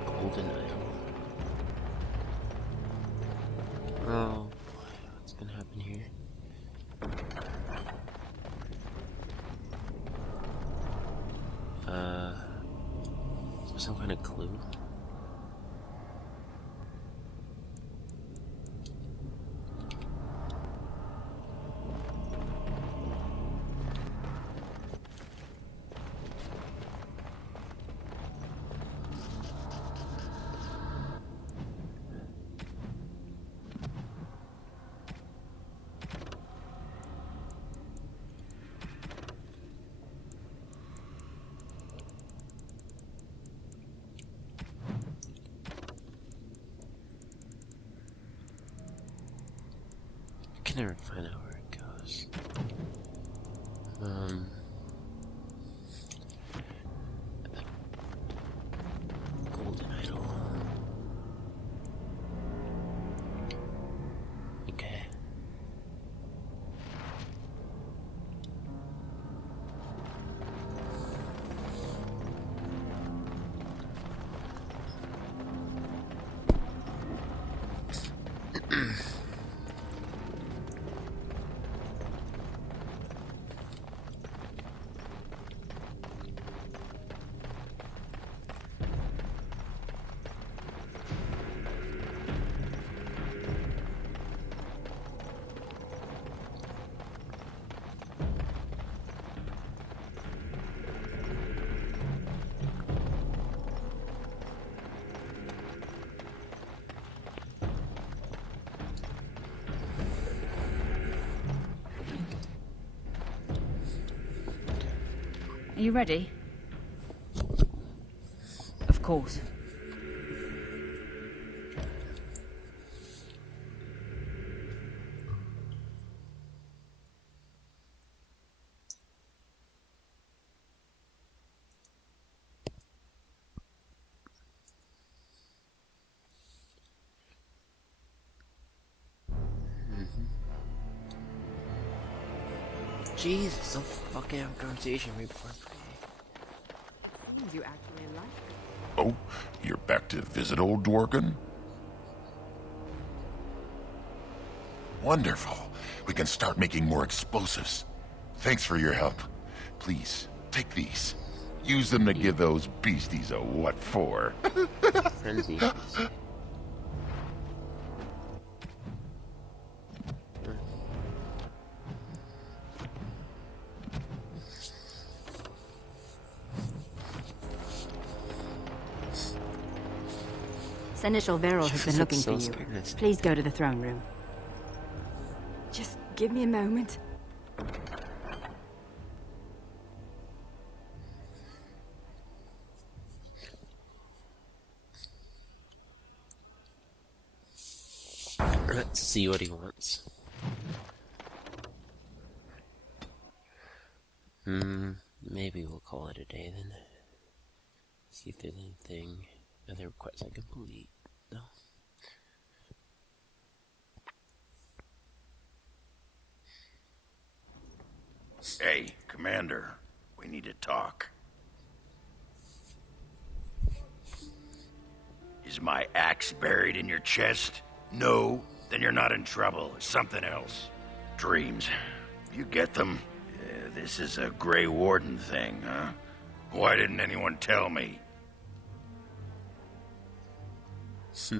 Golden idol. Oh boy, what's gonna happen here? Is there some kind of clue? I can never find out where it goes. Golden idol. Okay. Are you ready? Of course. Jesus, so fucking have a conversation right before I play. You actually like it. Oh, you're back to visit old Dworkin? Wonderful. We can start making more explosives. Thanks for your help. Please, take these. Use them to give those beasties a what for. Frenzy. Seneschal Verrill has been looking for you. Please go to the throne room. Just give me a moment. Let's see what he wants. Maybe we'll call it a day then. See if there's anything, other requests I complete. No. Hey, Commander. We need to talk. Is my axe buried in your chest? No? Then you're not in trouble. It's something else. Dreams. You get them? This is a Grey Warden thing, huh? Why didn't anyone tell me? Hmm.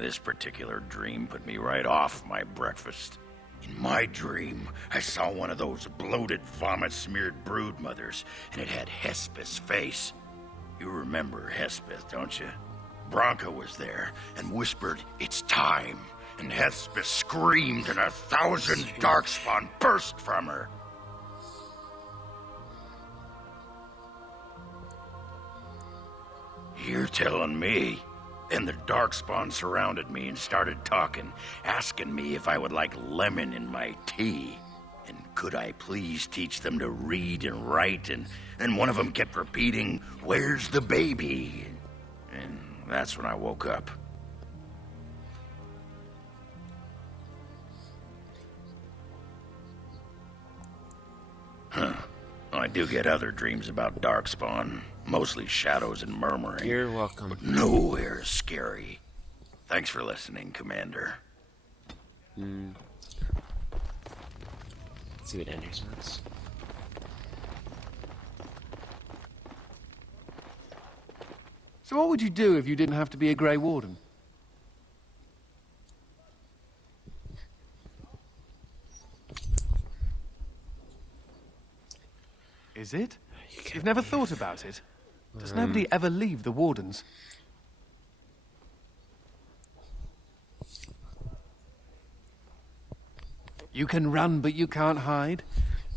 This particular dream put me right off my breakfast. In my dream, I saw one of those bloated, vomit-smeared brood mothers, and it had Hespeth's face. You remember Hespeth, don't you? Branka was there and whispered, "It's time." And Hespeth screamed and 1,000 darkspawn burst from her. You're telling me? Then the darkspawn surrounded me and started talking, asking me if I would like lemon in my tea. And could I please teach them to read and write? And one of them kept repeating, "Where's the baby?" And that's when I woke up. Huh. I do get other dreams about darkspawn. Mostly shadows and murmuring. You're welcome. But nowhere scary. Thanks for listening, Commander. Let's see what Anders wants. So what would you do if you didn't have to be a Grey Warden? Is it? You've never thought about it? Does nobody ever leave the Wardens? You can run, but you can't hide?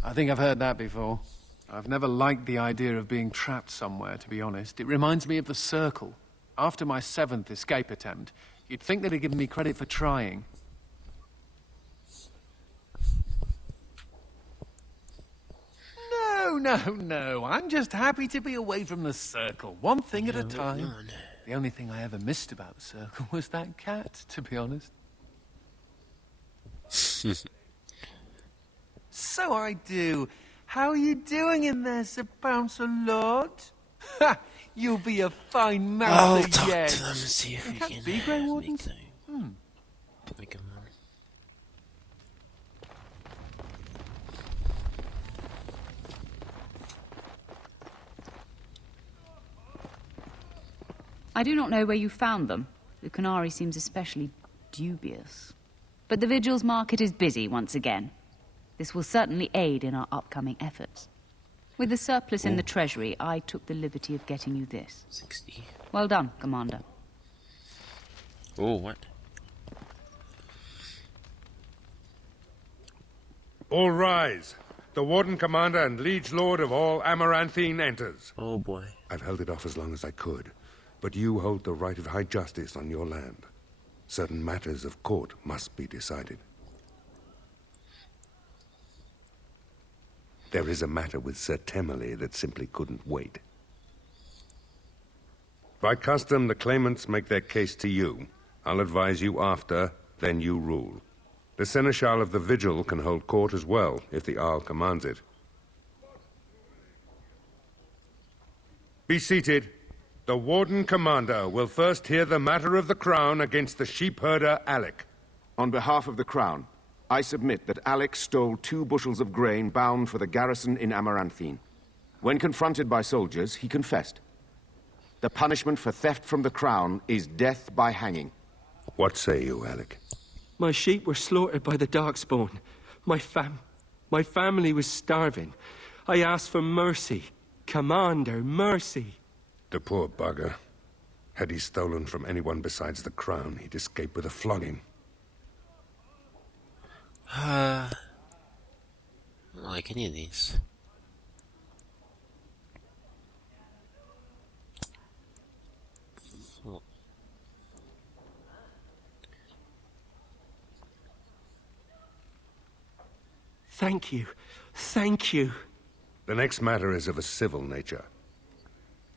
I think I've heard that before. I've never liked the idea of being trapped somewhere, to be honest. It reminds me of the Circle. After my 7th escape attempt, you'd think they'd have given me credit for trying. No. I'm just happy to be away from the Circle. One thing at a time. The only thing I ever missed about the Circle was that cat, to be honest. So I do. How are you doing in there, Sir Bouncer-Lord? Ha! You'll be a fine I'll master talk yet. to them and see if we can be Grey Wardens. Make them on. I do not know where you found them. The Canary seems especially dubious. But the Vigil's market is busy once again. This will certainly aid in our upcoming efforts. With the surplus in the treasury, I took the liberty of getting you this. 60. Well done, Commander. Oh, what? All rise. The Warden Commander and Liege Lord of all Amaranthine enters. Oh, boy. I've held it off as long as I could, but you hold the right of high justice on your land. Certain matters of court must be decided. There is a matter with Sir Temmerley that simply couldn't wait. By custom, the claimants make their case to you. I'll advise you after, then you rule. The Seneschal of the Vigil can hold court as well, if the Arl commands it. Be seated. The Warden Commander will first hear the matter of the Crown against the sheepherder Alec. On behalf of the Crown, I submit that Alec stole 2 bushels of grain bound for the garrison in Amaranthine. When confronted by soldiers, he confessed. The punishment for theft from the Crown is death by hanging. What say you, Alec? My sheep were slaughtered by the Darkspawn. My family was starving. I asked for mercy. Commander, mercy. The poor bugger. Had he stolen from anyone besides the Crown, he'd escape with a flogging. I don't like any of these. Thank you. Thank you. The next matter is of a civil nature.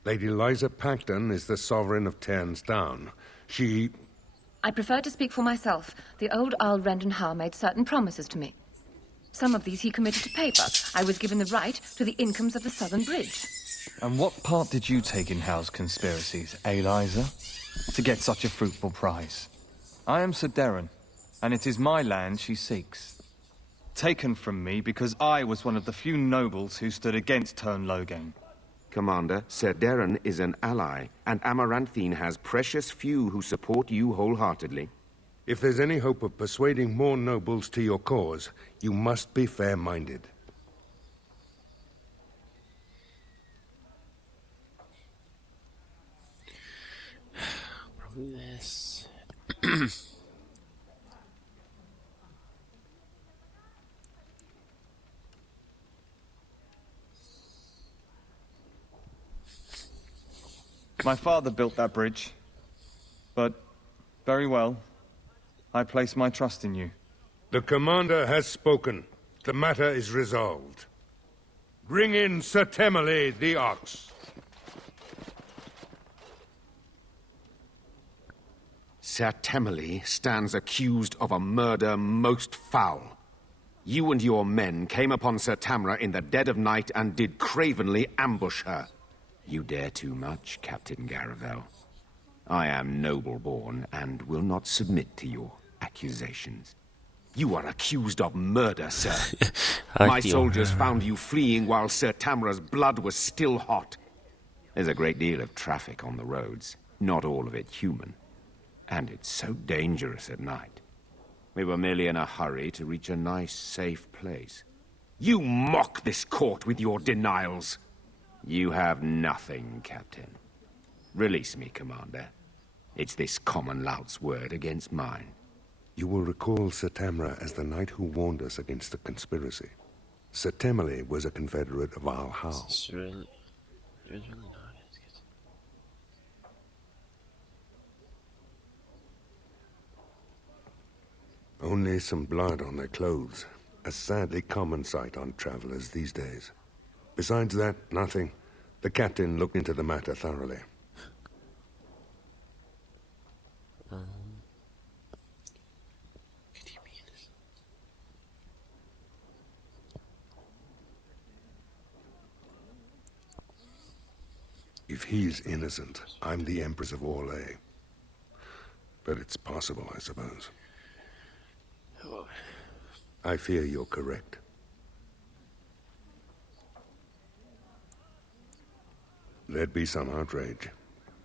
Lady Liza Pacton is the sovereign of Terns Down. She... I prefer to speak for myself. The old Earl Rendenhar made certain promises to me. Some of these he committed to paper. I was given the right to the incomes of the Southern Bridge. And what part did you take in Hal's conspiracies, Liza? To get such a fruitful prize? I am Sir Darren, and it is my land she seeks. Taken from me because I was one of the few nobles who stood against Tern Logain. Commander, Sir Darren is an ally, and Amaranthine has precious few who support you wholeheartedly. If there's any hope of persuading more nobles to your cause, you must be fair-minded. Probably this. My father built that bridge. But, very well. I place my trust in you. The commander has spoken. The matter is resolved. Bring in Sir Temele the Ox. Sir Temele stands accused of a murder most foul. You and your men came upon Sir Tamra in the dead of night and did cravenly ambush her. You dare too much, Captain Garavel. I am noble-born and will not submit to your accusations. You are accused of murder, sir. My soldiers found you fleeing while Sir Tamra's blood was still hot. There's a great deal of traffic on the roads, not all of it human. And it's so dangerous at night. We were merely in a hurry to reach a nice, safe place. You mock this court with your denials. You have nothing, Captain. Release me, Commander. It's this common lout's word against mine. You will recall Sir Tamra as the knight who warned us against the conspiracy. Sir Temele was a confederate of Al Hal. It's really not. Only some blood on their clothes. A sadly common sight on travelers these days. Besides that, nothing. The captain looked into the matter thoroughly. Could he be innocent? If he's innocent, I'm the Empress of Orlais. But it's possible, I suppose. I fear you're correct. There'd be some outrage.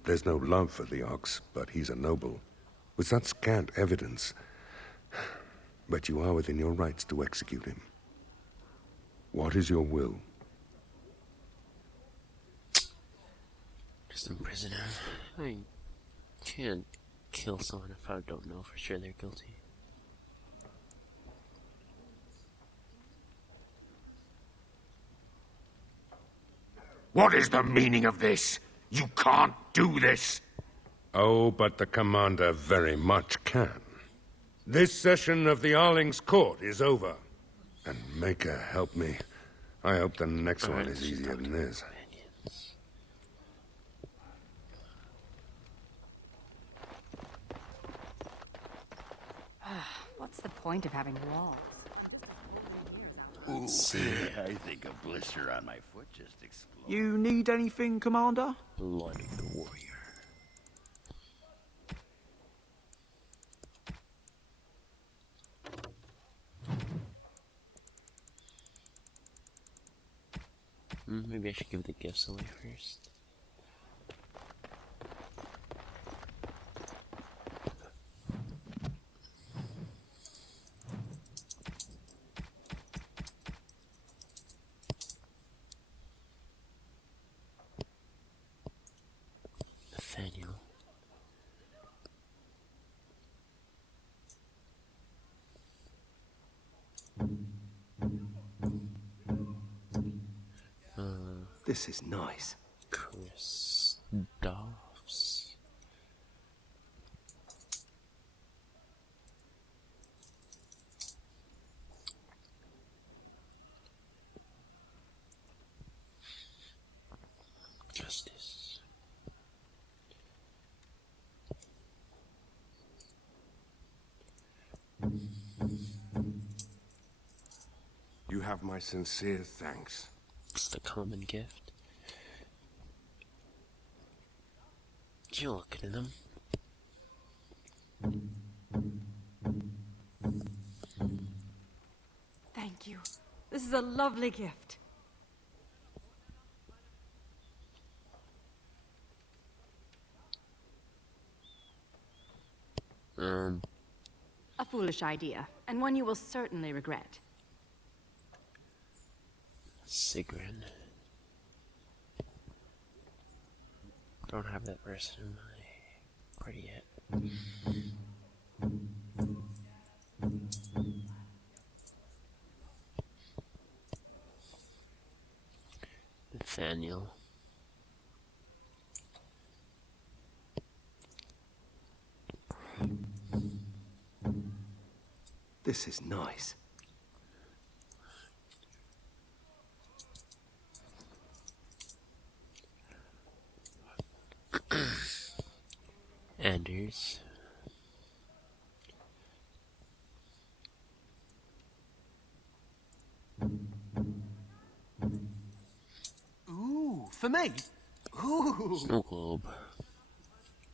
There's no love for the Ox, but he's a noble. With such scant evidence. But you are within your rights to execute him. What is your will? Just imprison him. I can't kill someone if I don't know for sure they're guilty. What is the meaning of this? You can't do this! Oh, but the commander very much can. This session of the Arling's court is over. And Maker help me. I hope the next one is easier than this. What's the point of having walls? Ooh, I think a blister on my foot just exploded. You need anything, Commander? Blood of the warrior. Maybe I should give the gifts away first. Nathaniel. This is nice. Christophs. Justice. You have my sincere thanks. It's the common gift. You look at them. Thank you. This is a lovely gift. A foolish idea, and one you will certainly regret. Sigrun. Don't have that person in my party yet. Nathaniel. This is nice. Anders. Ooh, for me? Ooh. Snow Globe.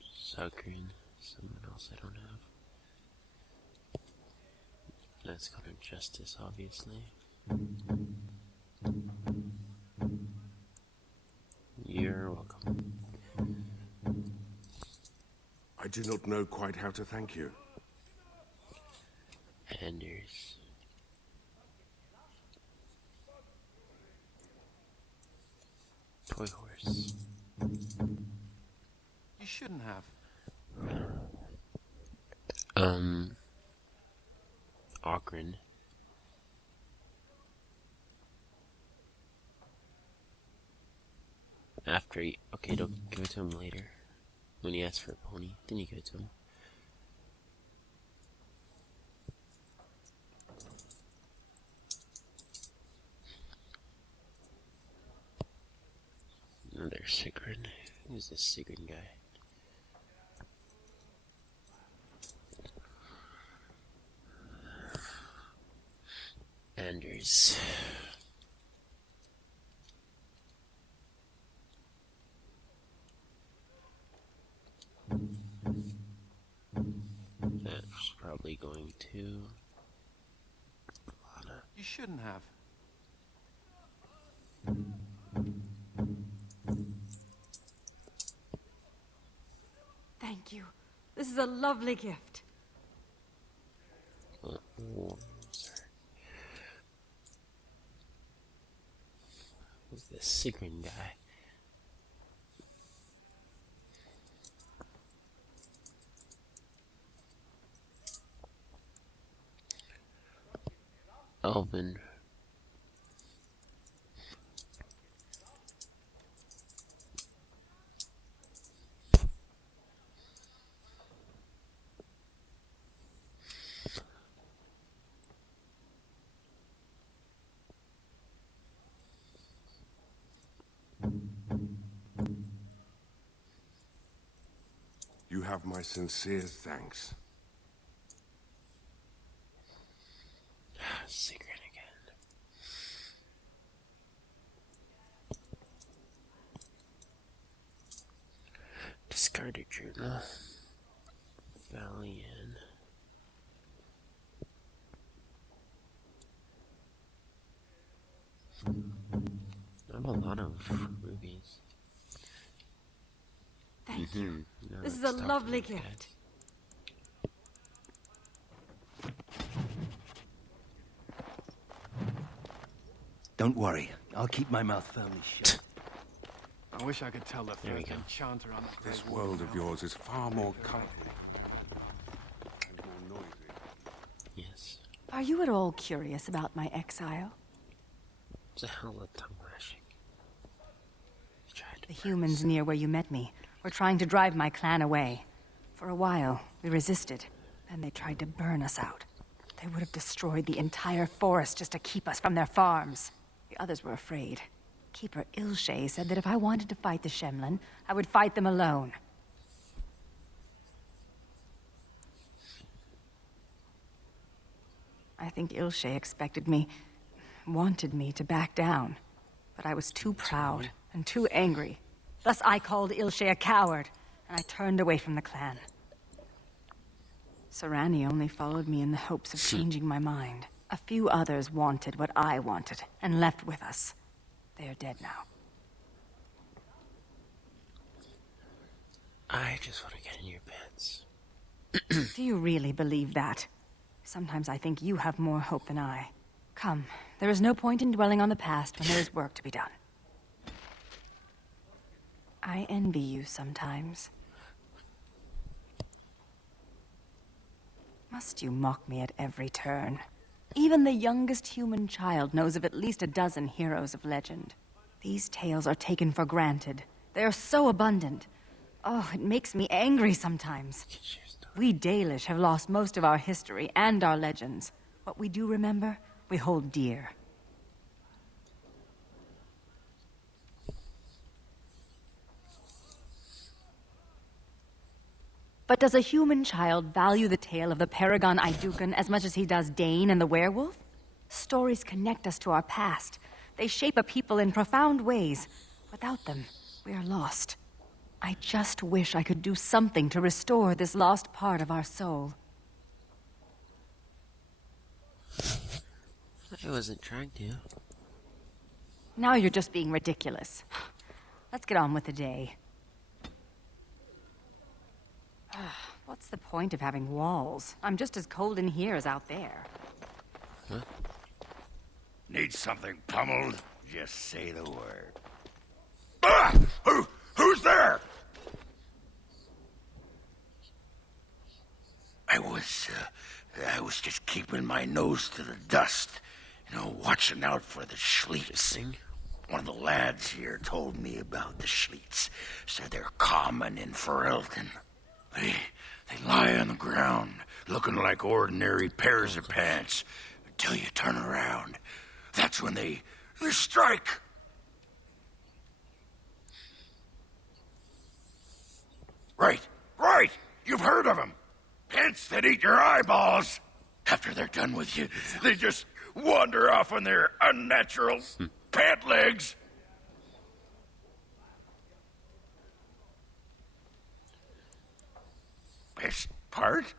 Suckrin. Someone else I don't have. That's Color Justice, obviously. You're welcome. I do not know quite how to thank you. Anders. Toy Horse. You shouldn't have. Ogren. After he... Okay, don't give it to him later. When he asks for a pony, then you give it to him. Another Sigrun. Who's this Sigrun guy? Anders. That's probably going to Lana. You shouldn't have. Thank you. This is a lovely gift. Sorry. Who's this Sigrun guy? Elvin. You have my sincere thanks. Sigrun again. Discarded journal. Valian. I have a lot of rubies. Thank you. This is a lovely gift. Don't worry. I'll keep my mouth firmly shut. I wish I could tell the There we first go. enchanter on the This world of yours is far more colorful and more noisy. Yes. Are you at all curious about my exile? It's a hell of a tongue lashing. The humans near where you met me were trying to drive my clan away. For a while, we resisted. Then they tried to burn us out. They would have destroyed the entire forest just to keep us from their farms. The others were afraid. Keeper Ilshay said that if I wanted to fight the Shemlin, I would fight them alone. I think Ilshay expected me, wanted me to back down. But I was too proud and too angry. Thus I called Ilshay a coward, and I turned away from the clan. Sarani only followed me in the hopes of changing my mind. A few others wanted what I wanted, and left with us. They are dead now. I just want to get in your pants. Do you really believe that? Sometimes I think you have more hope than I. Come, there is no point in dwelling on the past when there is work to be done. I envy you sometimes. Must you mock me at every turn? Even the youngest human child knows of at least a dozen heroes of legend. These tales are taken for granted. They are so abundant. Oh, it makes me angry sometimes. We Dalish have lost most of our history and our legends. What we do remember, we hold dear. But does a human child value the tale of the Paragon Aidukan as much as he does Dane and the werewolf? Stories connect us to our past. They shape a people in profound ways. Without them, we are lost. I just wish I could do something to restore this lost part of our soul. I wasn't trying to. Now you're just being ridiculous. Let's get on with the day. What's the point of having walls? I'm just as cold in here as out there. Huh? Need something pummeled? Just say the word. Ah! Who's there? I was just keeping my nose to the dust. You know, watching out for the Schliets. One of the lads here told me about the Schliets. Said they're common in Ferelden. They lie on the ground, looking like ordinary pairs of pants, until you turn around. That's when they strike. Right. You've heard of them. Pants that eat your eyeballs. After they're done with you, they just wander off on their unnatural pant legs. Best part?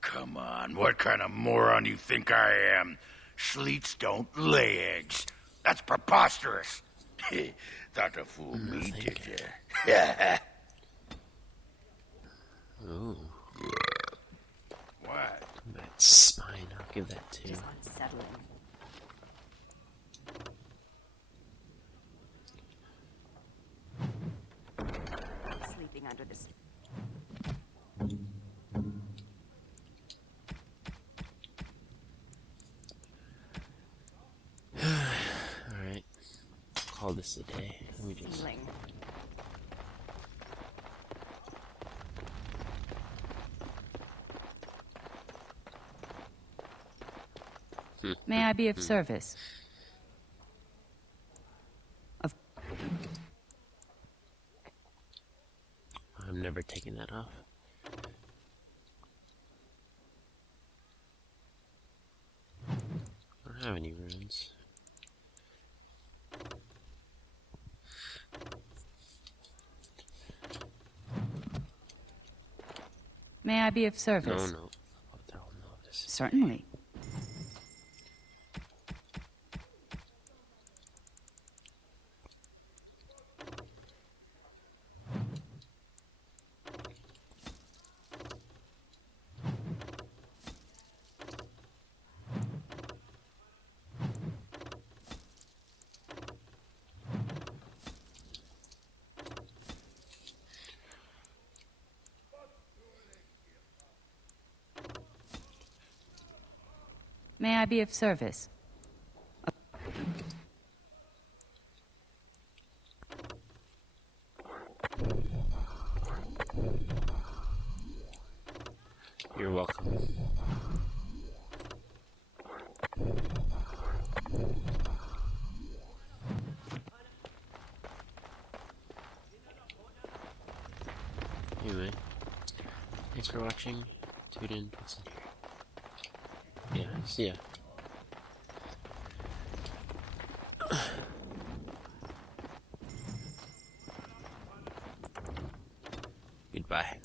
Come on, what kind of moron you think I am? Schliets don't lay eggs. That's preposterous. Thought to fool me, did ya? Ooh. What? That spine, I'll give that to. Just unsettling. Sleeping under this. Alright. Call this a day. Let me just. Feeling. May I be of service? I'm never taking that off. I don't have any runes. May I be of service? No. Oh, they're all novice. Certainly. May I be of service? You're welcome. Anyway, thanks for watching. Tune in. What's in here? Yeah, see ya. Goodbye.